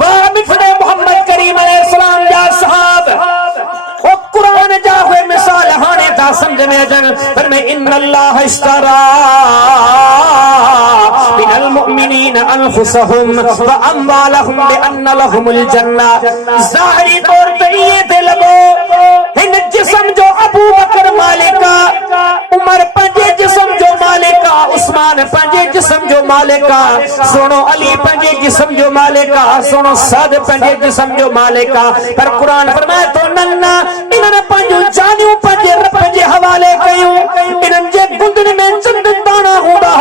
वाह मिठड़े मोहम्मद करीम अलैहिस्सलाम जा साहब ओ कुरान जा हुए मिसाल हाने ता समझ में अजन पर मैं इन्नल्लाह इश्तरा मिनल मुमिनीन अनफुसहुम व अमवालहुम बिअन्न लहुमुल जन्नह ज़ाहिरी तौर पे ये थे लगो इन जिस्म जो अबू बकर मालिका उमर पंजे जिस्म जो मालिका उस्मान पंजे जिस्म जो मालिका सुनो अली पंजे जिस्म जो मालिका सुनो सद पंजे जिस्म जो मालिका पर कुरान फरमाए तो नन्ना इन्हने पंजो जानियो पंजे रब पंजे हवाले कयो इन्हन जे गुंदन में चंद दाना होदा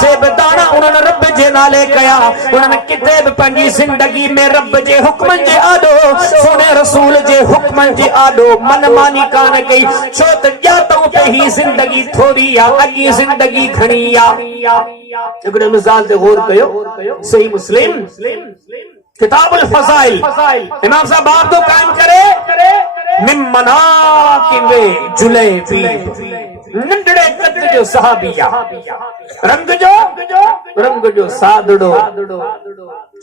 सेब दाना उन्हने रब जे नाले कया उन्हने किताब पंजी जिंदगी में रब जे हुक्म जे आदो सोने रसूल जे हुक्म जे आदो मनमानी कान कई छोत जातो पे ही जिंदगी थोड़ी या अगी जिंदगी घणी या एकड़े मिसाल ते गौर कयो सही मुस्लिम किताबुल फज़ाइल इमाम साहब बाप तो कायम करे मिम्मना किवे जुलैबी नंढड़े कद जो सहाबिया रंग जो सादड़ो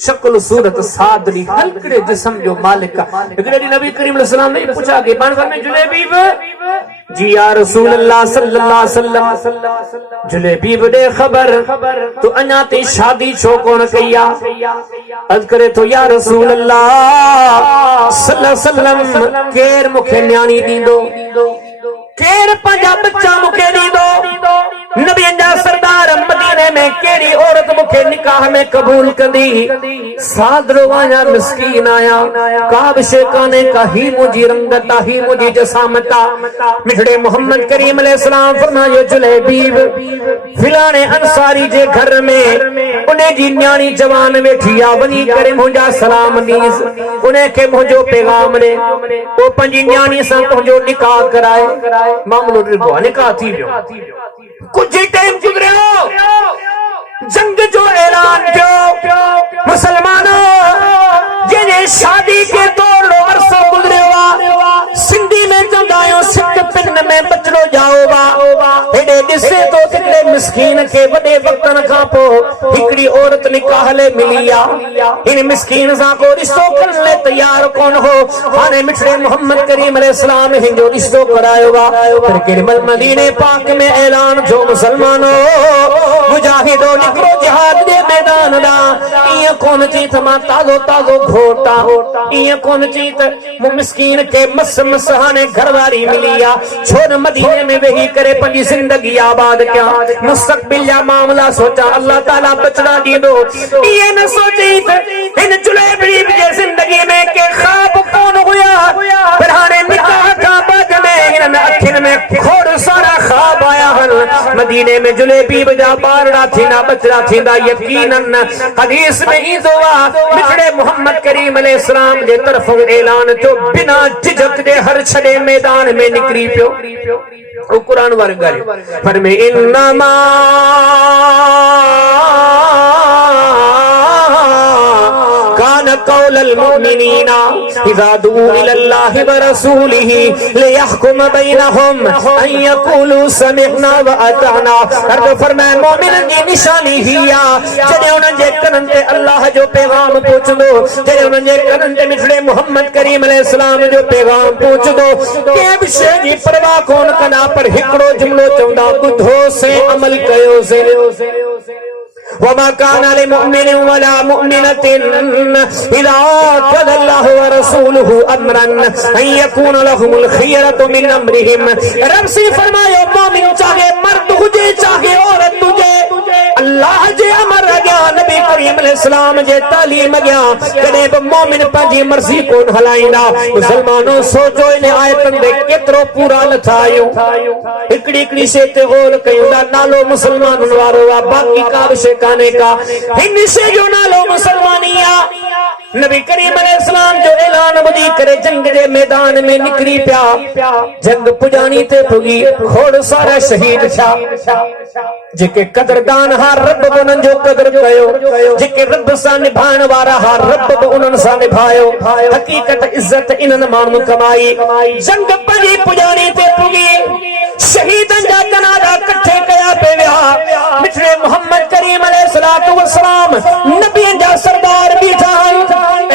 शक्ल सूरत सादड़ी हल्कड़े जिस्म जो मालिक एकड़े नबी करीम अलैहि ने पूछा के पान में जुलैबी जी या रसूल अल्लाह सल्लल्लाहु अलैहि वसल्लम जुलैबी दे खबर तो अना ते शादी छो कोन कया अर्ज करे तो या रसूल अल्लाह सल्लल्लाहु अलैहि वसल्लम केर मुखे न्याणी दींदो केर पंजा बच्चा मुखे दींदो नबी अंजा सरदार मदीने में केड़ी औरत मुखे निकाह में कबूल कंदी सादरो आया मिस्कीन आया काब शेकाने का ही मुझी रंगता ही मुझी जसामता मिठड़े मोहम्मद करीम अलैहिस्सलाम फरमायो जुलैबीब फिलाने अंसारी जे घर में उन्हें जी न्याणी जवान वेठी आ वनी करे मुंजा सलाम दीस उन्हें के मुंजो पैगाम रे ओ पंजी न्याणी सा तुंजो निकाह कराए मामलो रिबो निकाह थी वियो कुछ टाइम गुजरियो जंग जो ऐलान थियो मुसलमानों जे शादी के तोड़ो अरसो गुजरियो सिंधी में चंदायो सिक पिन में बचड़ो जाओ बा एडे दिसे तो तिकड़े मिस मिस्कीन के वडे वक्तन खां पो हिकड़ी औरत निकाह ले मिलिया इन मिस्कीन सा को रिश्तो करने ले तैयार कौन हो हाने मिठड़े मोहम्मद करीम अलैहिस्सलाम हिंदो रिश्तो करायो वा फिर किरमल मदीने पाक में ऐलान जो मुसलमानों मुजाहिदो निकरो जिहाद दे मैदान दा इया कौन चीत मा तालो तालो घोटा इया कौन चीत मिस्कीन के मस मसहाने घरवारी मिलिया छोड़ मदीने में वही करे पंजी जिंदगी आबाद क्या मुस्तकबिल या मामला सोचा अल्लाह ताला बचना दी दो ये न सोची इन जुलेबी के जिंदगी में के ख्वाब कौन हुआ फिरहाने निकाह का बाद में इन अखिन में खोड़ सारा ख्वाब आया हन मदीने में जुलेबी बजा बारड़ा थी ना बचड़ा थी ना यकीनन हदीस में ही दुआ मिठड़े मोहम्मद करीम अलैहिस्सलाम दे तरफ ऐलान जो बिना झिझक दे हर छड़े मैदान में निकली पियो ओ कुरान वर्ग पर में इन्नमा कान कौलल मुमिनीना इज़ा दुऊ इलल्लाहि व रसूलिही लियहकुम बैनहुम अन यक़ूलू समिअना व अताना अर्ज़ फरमाए मोमिनन जी निशानी हिया जॾहिं उन्हनि जे कननि ते अल्लाह जो पैगाम पहुचंदो जॾहिं उन्हनि जे कननि ते मिठड़े मोहम्मद करीम अलैहिस्सलाम जो पैगाम पहुचंदो कंहिं बि शइ जी परवाह कोन कंदा पर हिकिड़ो जुमिलो चवंदा ॿुधो से अमल कयो से वमा कान लिमुमिन वला मुमिनतिन इज़ा क़ज़ा अल्लाहु व रसूलुहु अमरन अन यकून लहुमुल खियरतु मिन अमरिहिम रब से फरमायो मोमिन चाहे मर्द हुजे चाहे औरत हुजे अल्लाह जे अमर अॻियां नबी करीम अलैहिस्सलाम जे तालीम अॻियां कॾहिं बि मोमिन पंहिंजी मर्ज़ी कोन हलाईंदा मुसलमानों सोचो इन आयतन ते केतिरो पूरा लथा आहियूं हिकड़ी हिकड़ी शइ ते ग़ौर कयूं था नालो मुसलमाननि वारो आहे बाक़ी का बि शइ काने का हिन शइ जो नालो मुसलमानी आहे नबी करीम अलैहिस्सलाम जो ऐलान ॿुधी करे जंग जे मैदान में निकिरी पिया जंग पुॼाणी ते पुगी खोड़ सारा शहीद थिया जेके कदरदान हा रब उन्हनि जो कदर कयो जेके रब सां निभाइण वारा हा रब बि उन्हनि सां निभायो हकीकत इज्जत इन्हनि माण्हुनि कमाई जंग पंहिंजी पुॼाणी ते पुगी शहीदन जा जनाज़ा इकट्ठे कया पे विया मिठड़े मोहम्मद करीम अलैहिस्सलातु वस्सलाम नबी जा सरदार बीठा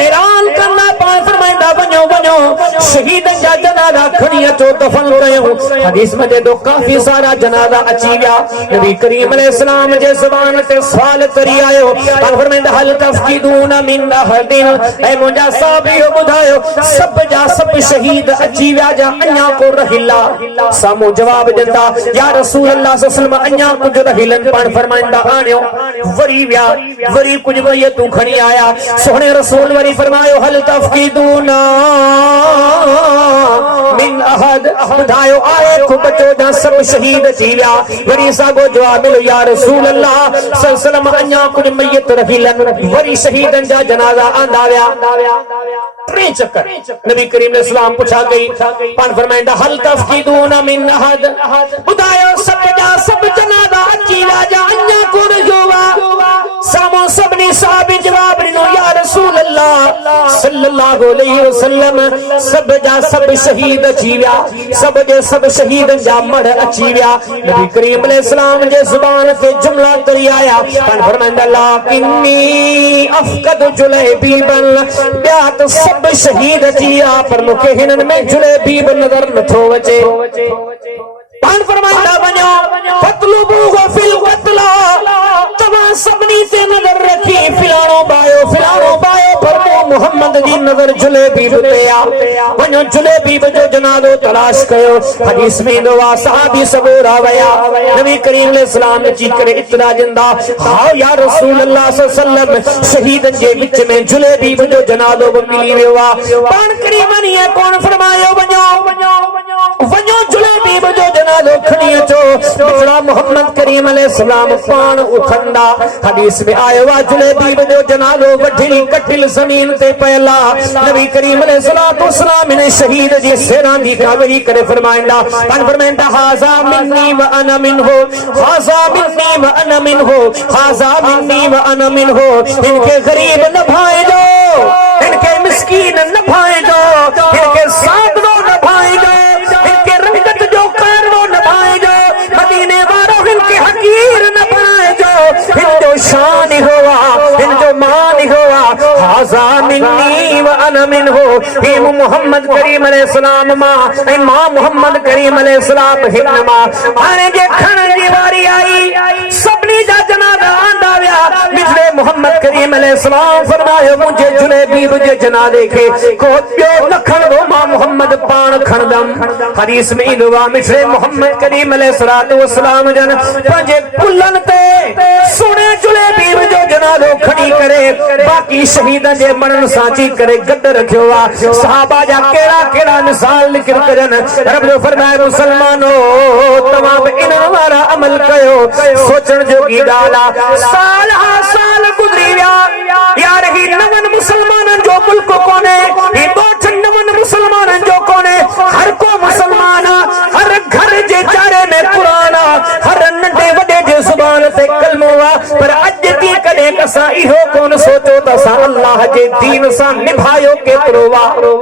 ऐलान करना पाण फरमाइंदा वञो वञो शहीदन जा जनाज़ा खणी अचो दफन कयो हदीस में दे दो काफी सारा जनाज़ा अची विया नबी करीम अलैहिस्सलाम जे ज़बान ते सवाल करी आयो पाण फरमाइंदा हल तफकीदून मिन अहदिन ऐ मुंहिंजा साहबीओ ॿुधायो सब जा सब शहीद अची विया जा अञा को रहिला सामो जवाब देता या रसूल अल्लाह सल्लल्लाहु अलैहि वसल्लम अञा कुछ रहिलन पाण फरमाइंदा आनियो वरी विया वरी कुछ वही तू खणी आया सोहणे रसूल वरी फरमायो हल तफकीदून मिन अहद ॿुधायो आहे को बचो जा सब शहीद थी विया वरी सागो जवाब मिलो या रसूल अल्लाह सल्लल्लाहु अलैहि वसल्लम अञा कुछ मयत रहिलन वरी शहीदन जा जनाज़ा आंदा विया टे चक्कर नबी करीम अलैहिस्सलाम पुछा गई पाण फरमाइंदा हल तफकीदून मिन अहद ॿुधायो सब जा सब जनाज़ा अची विया जा अञा को रहियो सामो सभिनी साहब जवाब ॾिनो या रसूल अल्लाह सल्लल्लाहु अलैहि वसल्लम सब जा सब शहीद अची विया सब जे सब शहीदन जा मड़ अची विया नबी करीम अलैहिस्सलाम जे ज़ुबान ते जुमला तरी आया पाण फरमाइंदा लाकिन्नी अफकद जुलैबीबन ॿिया त सब शहीद अची विया पर मूंखे हिननि में जुलैबीब नज़र नथो अचे पाण फरमाइंदा वञो फतलुबूहु फिल क़त्ला तव्हां सभिनी ते नज़र रखी फिलाणो बायो पर मोहम्मद जी नज़र जुलैबीब ते आ वञो जुलैबीब जो जनाज़ो तलाश कयो हदीस में ईंदो आहे सहाबी सबूरा वया नबी करीम अलैहिस्सलाम अची करे इत्तला ॾींदा हा या रसूल अल्लाह सल्लल्लाहु अलैहि वसल्लम शहीदन जे विच में जुलैबीब जो जनाज़ो बि मिली वियो आहे पाण करीमन इहे कोन फरमायो वञो जुलैबीब जो जनाज़ो खणी अचो मिठड़ा मोहम्मद करीम अलैहिस्सलाम पाण उथंदा हदीस में आयो आहे जुलैबीब जो जनाज़ो वढिल कटिल ज़मीन ते पयला नबी करीम अलैहिस्सलातु वस्सलाम ने शहीद जी सेरांदी कावरी करे फरमाइंदा पाण फरमाइंदा हाज़ा मिन्नी व अना मिन्हु हाज़ा मिन्नी व अना मिन्हु हाज़ा मिन्नी व अना मिन्हु इनके गरीब न भाइजो इनके मिस्कीन न भाइजो इनके सादो न भाइजो इनके रंगत जो कारणो न भाइजो मदीने वारो इनके हकीर व अना मिनहु ही मोहम्मद करीम अलैहिस्सलाम मां मोहम्मद करीम अलैहिस्सलाम हिन मां हाणे जे खणण जी वारी आई सभनी जा जनाज़ा आंदा विया मिसले मोहम्मद करीम अलैहिस्सलाम फरमायो मुझे जुलेबीब जे जनाज़े खे को ॿियो न खणंदो मां मोहम्मद पाण खणंदम हदीस में ईंदो आहे मिसले मोहम्मद करीम अलैहिस्सलाम जन पंहिंजे पुलनि ते सुणे जुलेबीब जो जनाज़ो खणी करे बाक़ी शहीदन जे मरण साची करे गॾु रखियो आहे सहाबा जा कहिड़ा कहिड़ा मिसाल निकिर करन रब जो फरमाए मुसलमानो तव्हां बि इन वारा अमल कयो सोचण जोगी ॻाल्हि आहे साल हा साल गुज़री विया यार ही नवन मुसलमाननि जो मुल्क कोन्हे ही ॻोठ नवन मुसलमाननि जो कोन्हे हर को मुसलमान हर घर जे चारे में क़ुरान हर नंढे वॾे जे ज़ुबान ते कलमो आहे पर अॼु दी कॾहिं असां इहो कोन सोचो त असां अल्लाह जे दीन सां निभायो केतिरो आहे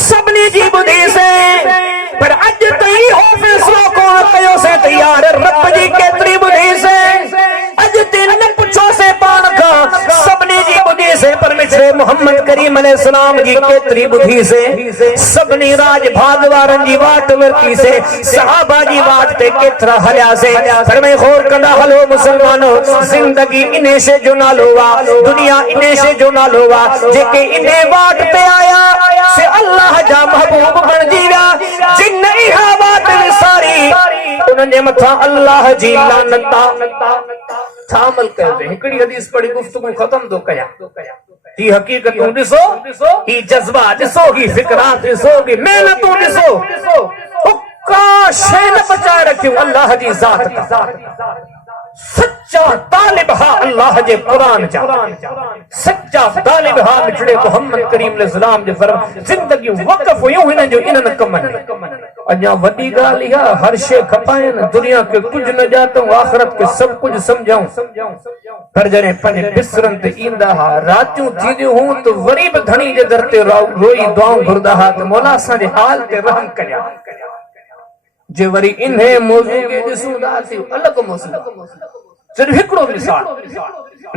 सभिनी जी ॿुधीसीं पर अॼु ताईं इहो फ़ैसिलो कोन कयोसीं त यार रब जी केतिरी ॿुधीसीं अॼु ताईं न पुछोसीं पाण खां सभिनी जी ॿुधीसीं पर मिठे मोहम्मद करीम अलैहिस्सलाम जी केतिरी ॿुधीसीं सभिनी राज भाग वारनि जी वाट वरितीसीं सहाबा जी वाट ते केतिरा हलियासीं पर में गौर कंदा हलो मुसलमानो ज़िंदगी इने शइ जो नालो आहे दुनिया इने शइ जो नालो आहे जेके इने वाट ते आया से अल्लाह जा महबूब बणजी विया जिन इहा वाट विसारी उन्हनि जे मथां अल्लाह जी लानत छा अमल कयो हिकिड़ी हदीस पढ़ी गुफ्तगू ख़त्म थो कयां ही हकीकतूं ॾिसो ही जज़्बा ॾिसो ही फिकरात ॾिसो ही महिनतूं ॾिसो का शइ न बचाए रखियूं अल्लाह जी ज़ात का सच्चा तालिब हा अल्लाह जे कुरान जा सच्चा तालिब हा मिठड़े मोहम्मद करीम अलैहिस्सलाम जे फरम जिंदगियूं वक़फ़ हुयूं हिन जो इन्हनि कमनि अञा वॾी ॻाल्हि इहा हर शइ खपाइनि दुनिया खे कुझु न ॼातऊं आख़िरत खे सभु कुझु सम्झूं पर जॾहिं पंहिंजे बिसरनि ते ईंदा हुआ रातियूं थींदियूं हुयूं त वरी बि धणी जे दर ते रोई दुआऊं घुरंदा हुआ त मौला असांजे हाल ते रहम करिया जे वरी इन्हे मौज़ू खे ॾिसूं था अलॻि मौज़ू सिर्फ हिकिड़ो मिसाल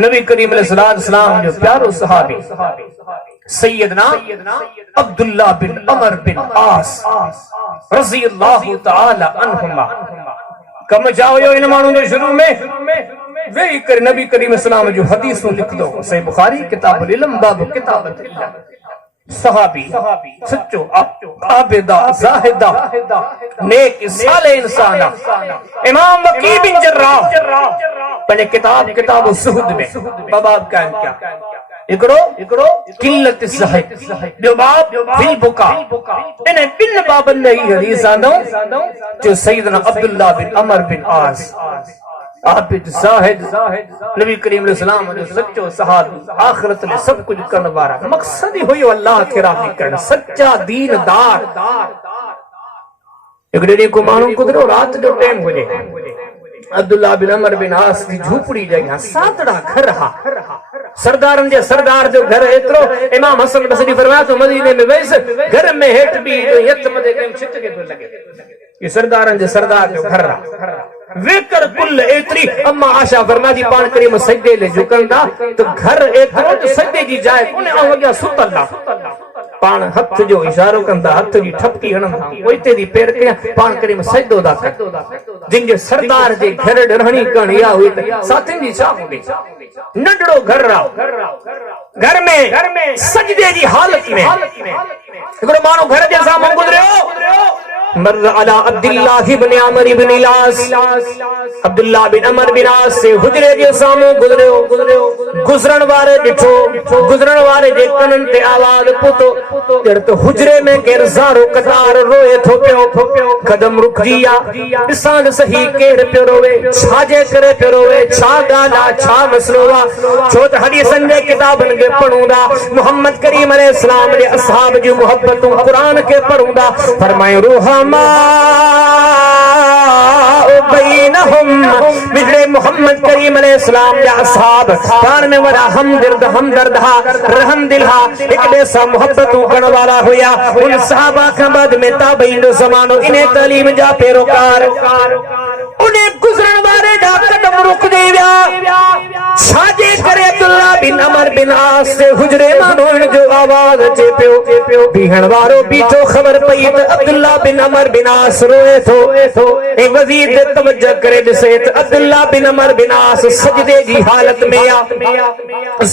नबी करीम अलैहिस्सलाम जो प्यारो सहाबी सैयदना अब्दुल्ला बिन अमर बिन आस रज़ी अल्लाहु तआला अन्हुमा कम जाओ इन माण्हुनि जे शुरू में वेही करे नबी करीम अलैहिस्सलाम जो हदीसूं लिखंदो सही बुखारी किताबुल इल्म बाब किताबत इल्म सहाबी सच्चो आबिदा जाहिदा नेक साले इंसान इमाम वकी बिन जर्राह पहले किताब सुहद में बाब का क्या एकड़ो किल्लत ज़ाहिद ॿियो बाब फिल बुका इन बिन बाबनि में ही हदीस आंदो जो सैयदना अब्दुल्ला बिन अमर बिन आस आबिद जाहिद नबी करीम अलैहिस्सलाम जो सच्चो सहाबी आखिरत में सब कुछ करने वाला मकसद ही हुयो अल्लाह के राह में करना सच्चा दीनदार एक ॾींहुं को माण्हू गुज़रियो रात जो टाइम हुजे अब्दुल्ला बिन अमर बिन आस की झूपड़ी जगह सातड़ा घर हा सरदारन जे सरदार जो घर एतिरो इमाम हसन बसरी फरमाया तो मदीने में वैसे घर में हेठ भी यत मदे कम छिटके तो लगे ये सरदारन जे सरदार जो घर वेकर कुल एतरी अम्मा आशा फरमा दी पान करीम सजदे ले झुकंदा तो घर एतिरो तो सजदे जी जाए कोने आ वॻा सुतंदा पान हथ जो इशारो कंदा हथ जी ठपकी हणंदा ओइते दी पैर के पान करीम सजदो दा जिन जे सरदार जे घर रहणी कण या हुई त साथिन जी छा हूंदी नंढड़ो घर में सजदे जी हालत में हिकिड़ो माण्हू घर जे साम्हूं गुज़रियो मर अला अब्दुल्लाह इब्न अमर इब्न इलास अब्दुल्लाह बिन अमर बिन आस से हुजरे जे साम्हूं गुज़रियो गुज़रण वारे ॾिठो गुज़रण वारे जे कननि ते आवाज़ पुतो ॼण त हुजरे में केर ज़ारो कतार रोए थो पियो कदम रुकजी आ ॾिसां त सही केर पियो रोवे छाजे करे पियो रोवे छा ॻाल्हि आहे छा मसलो आहे छो त हदीसनि जे किताबनि खे पढ़ूं था मोहम्मद करीम अलैहिस्सलाम जे असहाब जूं मुहब्बतूं क़ुरान खे पढ़ूं था फरमायो रूह मोहम्मद करीम अलैहिस्सलाम जा असहाब पाण में वॾा हमदर्द हा रहम दिल हा हिक ॿिए सां मुहब्बतूं करण वारा हुया उन सहाबा खां बाद में ताबईन जो ज़मानो इन तालीम जा पैरोकार उन गुज़रण वारे जा कदम रुकजी विया छाजे करे अब्दुल्ला बिन बिन अमर बिन आस से हुजरे मां रोइण जो आवाज अचे पियो बीहण वारो बीठो ख़बर पई त अब्दुल्ला बिन अमर बिन आस रोए थो ऐं वज़ीर ते तवज्जो करे ॾिसे त अब्दुल्ला बिन अमर बिन आस सजदे जी हालत में आ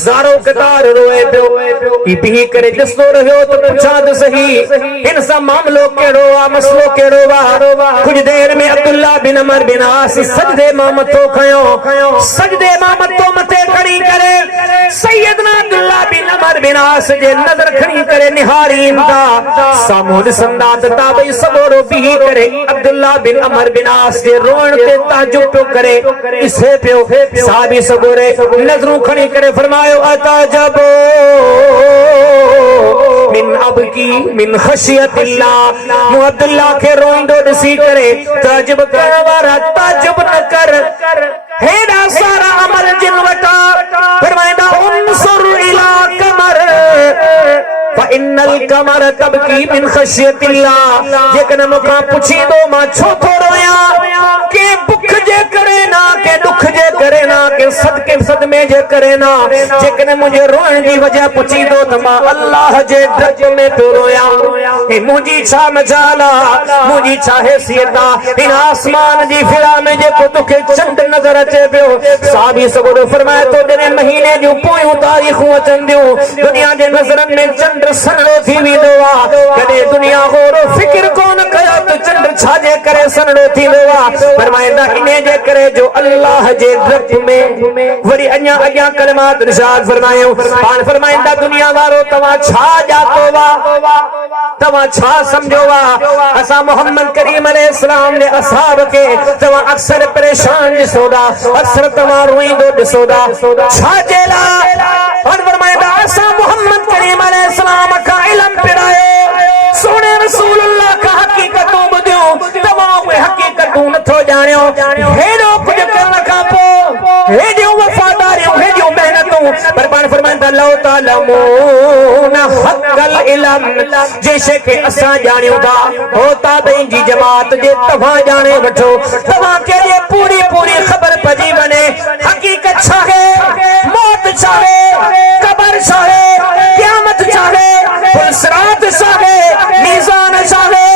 ज़ारो कतार रोए पियो ही बीह करे ॾिसंदो रहियो त पुछां त सही हिन सां मामलो कहिड़ो आहे मसलो कहिड़ो आहे कुछ देर में अब्दुल्ला बिन अमर बिन आस सजदे मां मथो खयो सजदे मां मथो मथे खणी करे सैयदना अब्दुल्ला बिन अमर बिन आस जे नज़र खणी करे निहारीन था साम्हूं ॾिसंदा त ताबई सबोरो बीह करे अब्दुल्ला बिन अमर बिन आस जे रोइण ते ताजुब पियो करे ॾिसे पियो साहबी सबोरे नज़रूं खणी करे फरमायो अताजबो मिन अबकी मिन खशियतिल्लाह मु अब्दुल्ला के रोइंदो ॾिसी करे ताजुब करण वारा ताजुब न कर हेॾा सारा अमल जिन वटा फरमाईंदा उनसुर इला कमर फइन्नल कमर तबकी मिन खशियतिल्लाह जेकन मूंखां पुछींदो मां छो थो रोयां के बुख जे करे ना के दुख जे करे ना के सदके सदमे जे करे ना जेकन मुझे रोइण जी वजह पुछींदो त मां अल्लाह जे डर में पियो रोयां हे मुंहिंजी छा मजाल आहे मुंहिंजी छा हैसियत आहे हिन आसमान जी फिरा में जेको तोखे चंड नज़र अचे पियो साहबी सगोरो फरमाए तो जॾहिं महीने जूं पोयूं तारीख़ूं अचंदियूं दुनिया जे नज़रनि में चंड सनड़ो थी वेंदो आहे कॾहिं दुनिया गौर फिक्र कोन कयो त चंड छाजे करे सनड़ो थींदो आहे फरमाईंदा इन जे करे जो अल्लाह जे डप में वरी अञा अॻियां कलमात इरशाद फरमायो पाण फरमाईंदा दुनिया वारो तव्हां छा ॼातो वा तव्हां छा सम्झो वा असां मोहम्मद करीम अलैहिस्सलाम ने असहाब के तव्हां अक्सर परेशान ॾिसो था अक्सर तव्हां रोईंदो ॾिसो था छा जेला पाण फरमाईंदा असां मोहम्मद करीम अलैहिस्सलाम खां इल्म पिरायो सोने रसूलुल्लाह का हकीकतूं ॿुधियूं तव्हां उहे हकीकतूं नथो ॼाणियो हेॾो कुझु करण खां पोइ हेॾियूं वफ़ादारियूं हेॾियूं महिनतूं पर पाण फरमाईंदा लौ तालमून हक़ल इल्म जे शइ खे असां ॼाणियूं था हो ताबईन जी जमात जे तव्हां ॼाणे वठो तव्हां खे जे पूरी पूरी ख़बर पइजी वञे हक़ीक़त छा आहे मौत छा आहे क़बर छा आहे क़यामत छा आहे पुलसिरात छा आहे मीज़ान छा आहे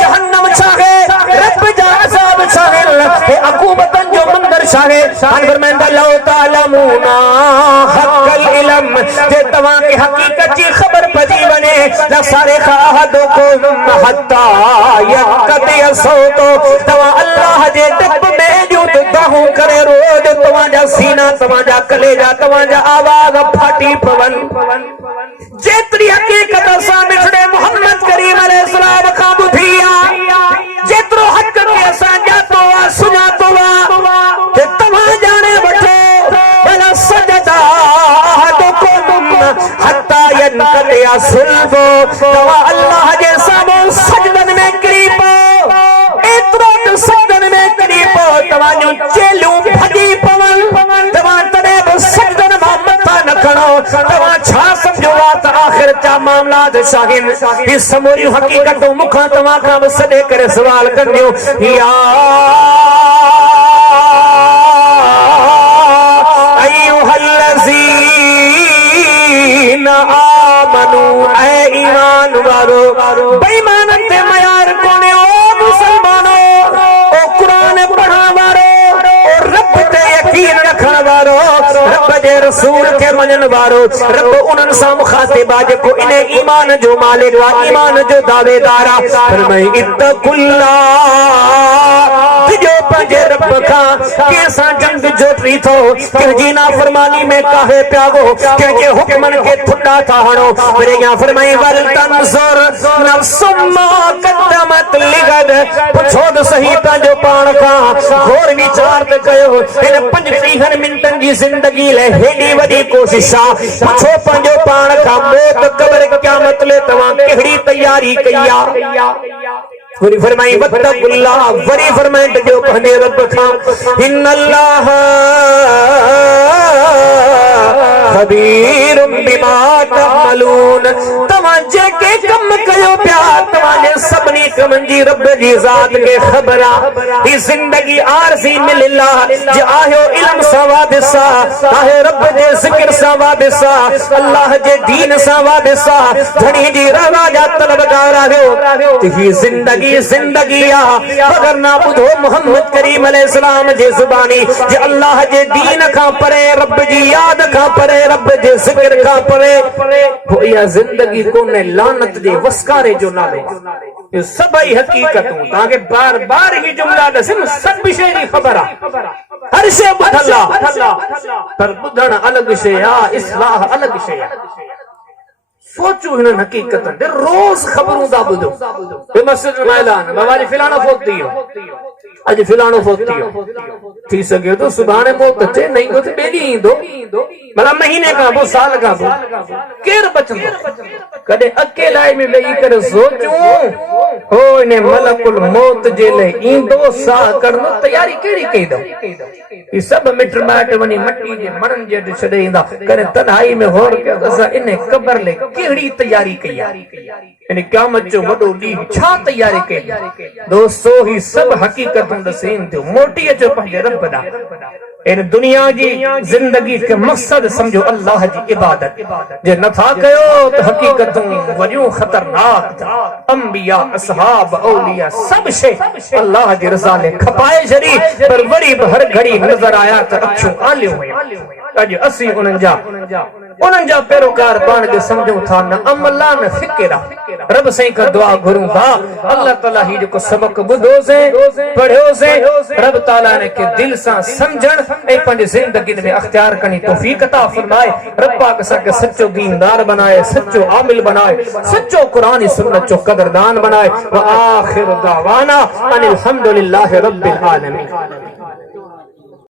जहन्नम छा आहे रब जा अज़ाब छा आहे अक़ूबतन जो मंदर छा आहे पाण फरमाईंदा लौ तालमूना हक़ल इल्म जे तव्हां खे हक़ीक़त जी ख़बर पइजी वञे लसारिक़ अहदुकुम हत्ता यक़दी सौतो तव्हां अल्लाह जे डप में जूं दाहूं करे रोज तव्हांजा सीना तव्हांजा कलेजा तव्हांजा आवाज़ फाटी पवन जेतिरी हक़ीक़त असां मिठड़े मोहम्मद करीम अलैहिस्सलाम खां ॿुधी आहे जेतिरो हक़ खे असां ॼातो आहे सुञातो आहे ते तव्हां ॼाणे वठो भला सजदा अहदुकुम हत्ता यनक़दी सुल्बो तव्हां अल्लाह जे साम्हूं सजदनि में किरी पओ एतिरो त सजदनि में किरी पओ तव्हांजूं चेलियूं भॼी पवन तव्हां तॾहिं बि सजदनि मां मथा न खणो तव्हां छा सम्झो आहे त आख़िर जा मामलात छा आहिनि ही समूरियूं हक़ीक़तूं मूंखां तव्हां खां बि सॾे करे सवाल कंदियूं या आमनू ऐ ईमान वारो बेईमाननि ते मयार कोन्हे ओ मुसलमानो ओ क़ुरान पढ़ण वारो ओ रब ते यकीन रखण वारो रब जे रसूल खे मञण वारो रब उन्हनि सां मुखातिब आहे जेको इन ईमान जो मालिक आहे ईमान जो दावेदार आहे फरमाई इत्तकुल्लाह जो पंहिंजे रब खां कंहिंसां जंग जोतरी थो कंहिंजी नाफ़रमानी में काहे पियागो कंहिंजे हुक्मनि खे थुॾा था हणो वरी अॻियां फरमाई वल तंज़ुर नफ़्सुम मा क़द्दमत लिग़द पुछो त सही पंहिंजो पाण खां घोर वीचार त कयो हिन 35 मिंटनि जी ज़िंदगी लाइ हेॾी वॾी कोशिश आहे पुछो पंहिंजो पाण खां मौत क़ब्र क़यामत लाइ तव्हां कहिड़ी तयारी कई आहे वरी फरमाई वत्तकुल्लाह वरी फरमाइट जो पंहिंजे रब खां इन्नल्लाह खबीरुम बिमा तअमलून तव्हां जेके कम कयो प्या तवाने सबनी कमंजी रब जी जात के खबरा ही जिंदगी आरजी मिलला जायो इल्म सवादिसा आहे रब जे जिक्र सवादिसा अल्लाह जे दीन सवादिसा धनी जी रवाजा तलबगार आयो ही जिंदगी आ मगर ना बुधो मोहम्मद करीम अलैहिस्सलाम जे जुबानी जे अल्लाह जे दीन का परे रब जी याद का परे रब जे जिक्र का परे वो या जिंदगी को ने लानत जे वस्कारे जो नालो ये सभई हकीकतूं ताके बार बार ही जुमला दसिन सब विषय जी खबर हर शे बुधला पर बुधण अलग शे आ इस्लाह अलग शे सोचो हिन हकीकतन दे रोज खबरों दा बुधो ये मस्जिद में ऐलान बाबा जी फिलाना फोती हो अज फिलानो फोती हो थी सके तो सुभाणे मौत अचे नहीं तो बेली ईंदो भला महीने का वो साल का वो केर बचंदो कदे अकेला में वेही करे सोचूं हो इने मलकुल मौत जे ले ईंदो सा करनो तैयारी केड़ी कई दो ई सब मिट माट वनी मट्टी जे मणन जे छडे ईंदा करे तन्हाई में होर के असा इने कब्र ले केड़ी तैयारी कई इन क़यामत जो वडो डी छा तैयारी कई दोस्तों ही सब हकीकतों दसेन थियो मोटी अचो पंहिंजे रब दा इन दुनिया जी जिंदगी के मकसद समझो अल्लाह जी इबादत जे नथा कयो तो हकीकतों वडियो खतरनाक अंबिया असहाब औलिया सब शे अल्लाह जी रज़ा ले खपाए जरी पर वरी हर घड़ी नजर आया त अखियों आलियो अज असी उनन जा पैरोकार पाण के समझो था न अमला न फिक्रा रब से का दुआ घुरूं था अल्लाह ताला ही जो सबक बुधो से पढ़ियो से रब ताला ने के दिल सा समझण ए पंहिंजी जिंदगी में अख्तियार करनी तौफीक अता फरमाए रब पाक असा के सच्चो दीनदार बनाए सच्चो आमिल बनाए सच्चो कुरान सुन्नत जो कदरदान बनाए व आखिर दावाना अनिल हम्दुलिल्लाहि रब्बिल आलमीन।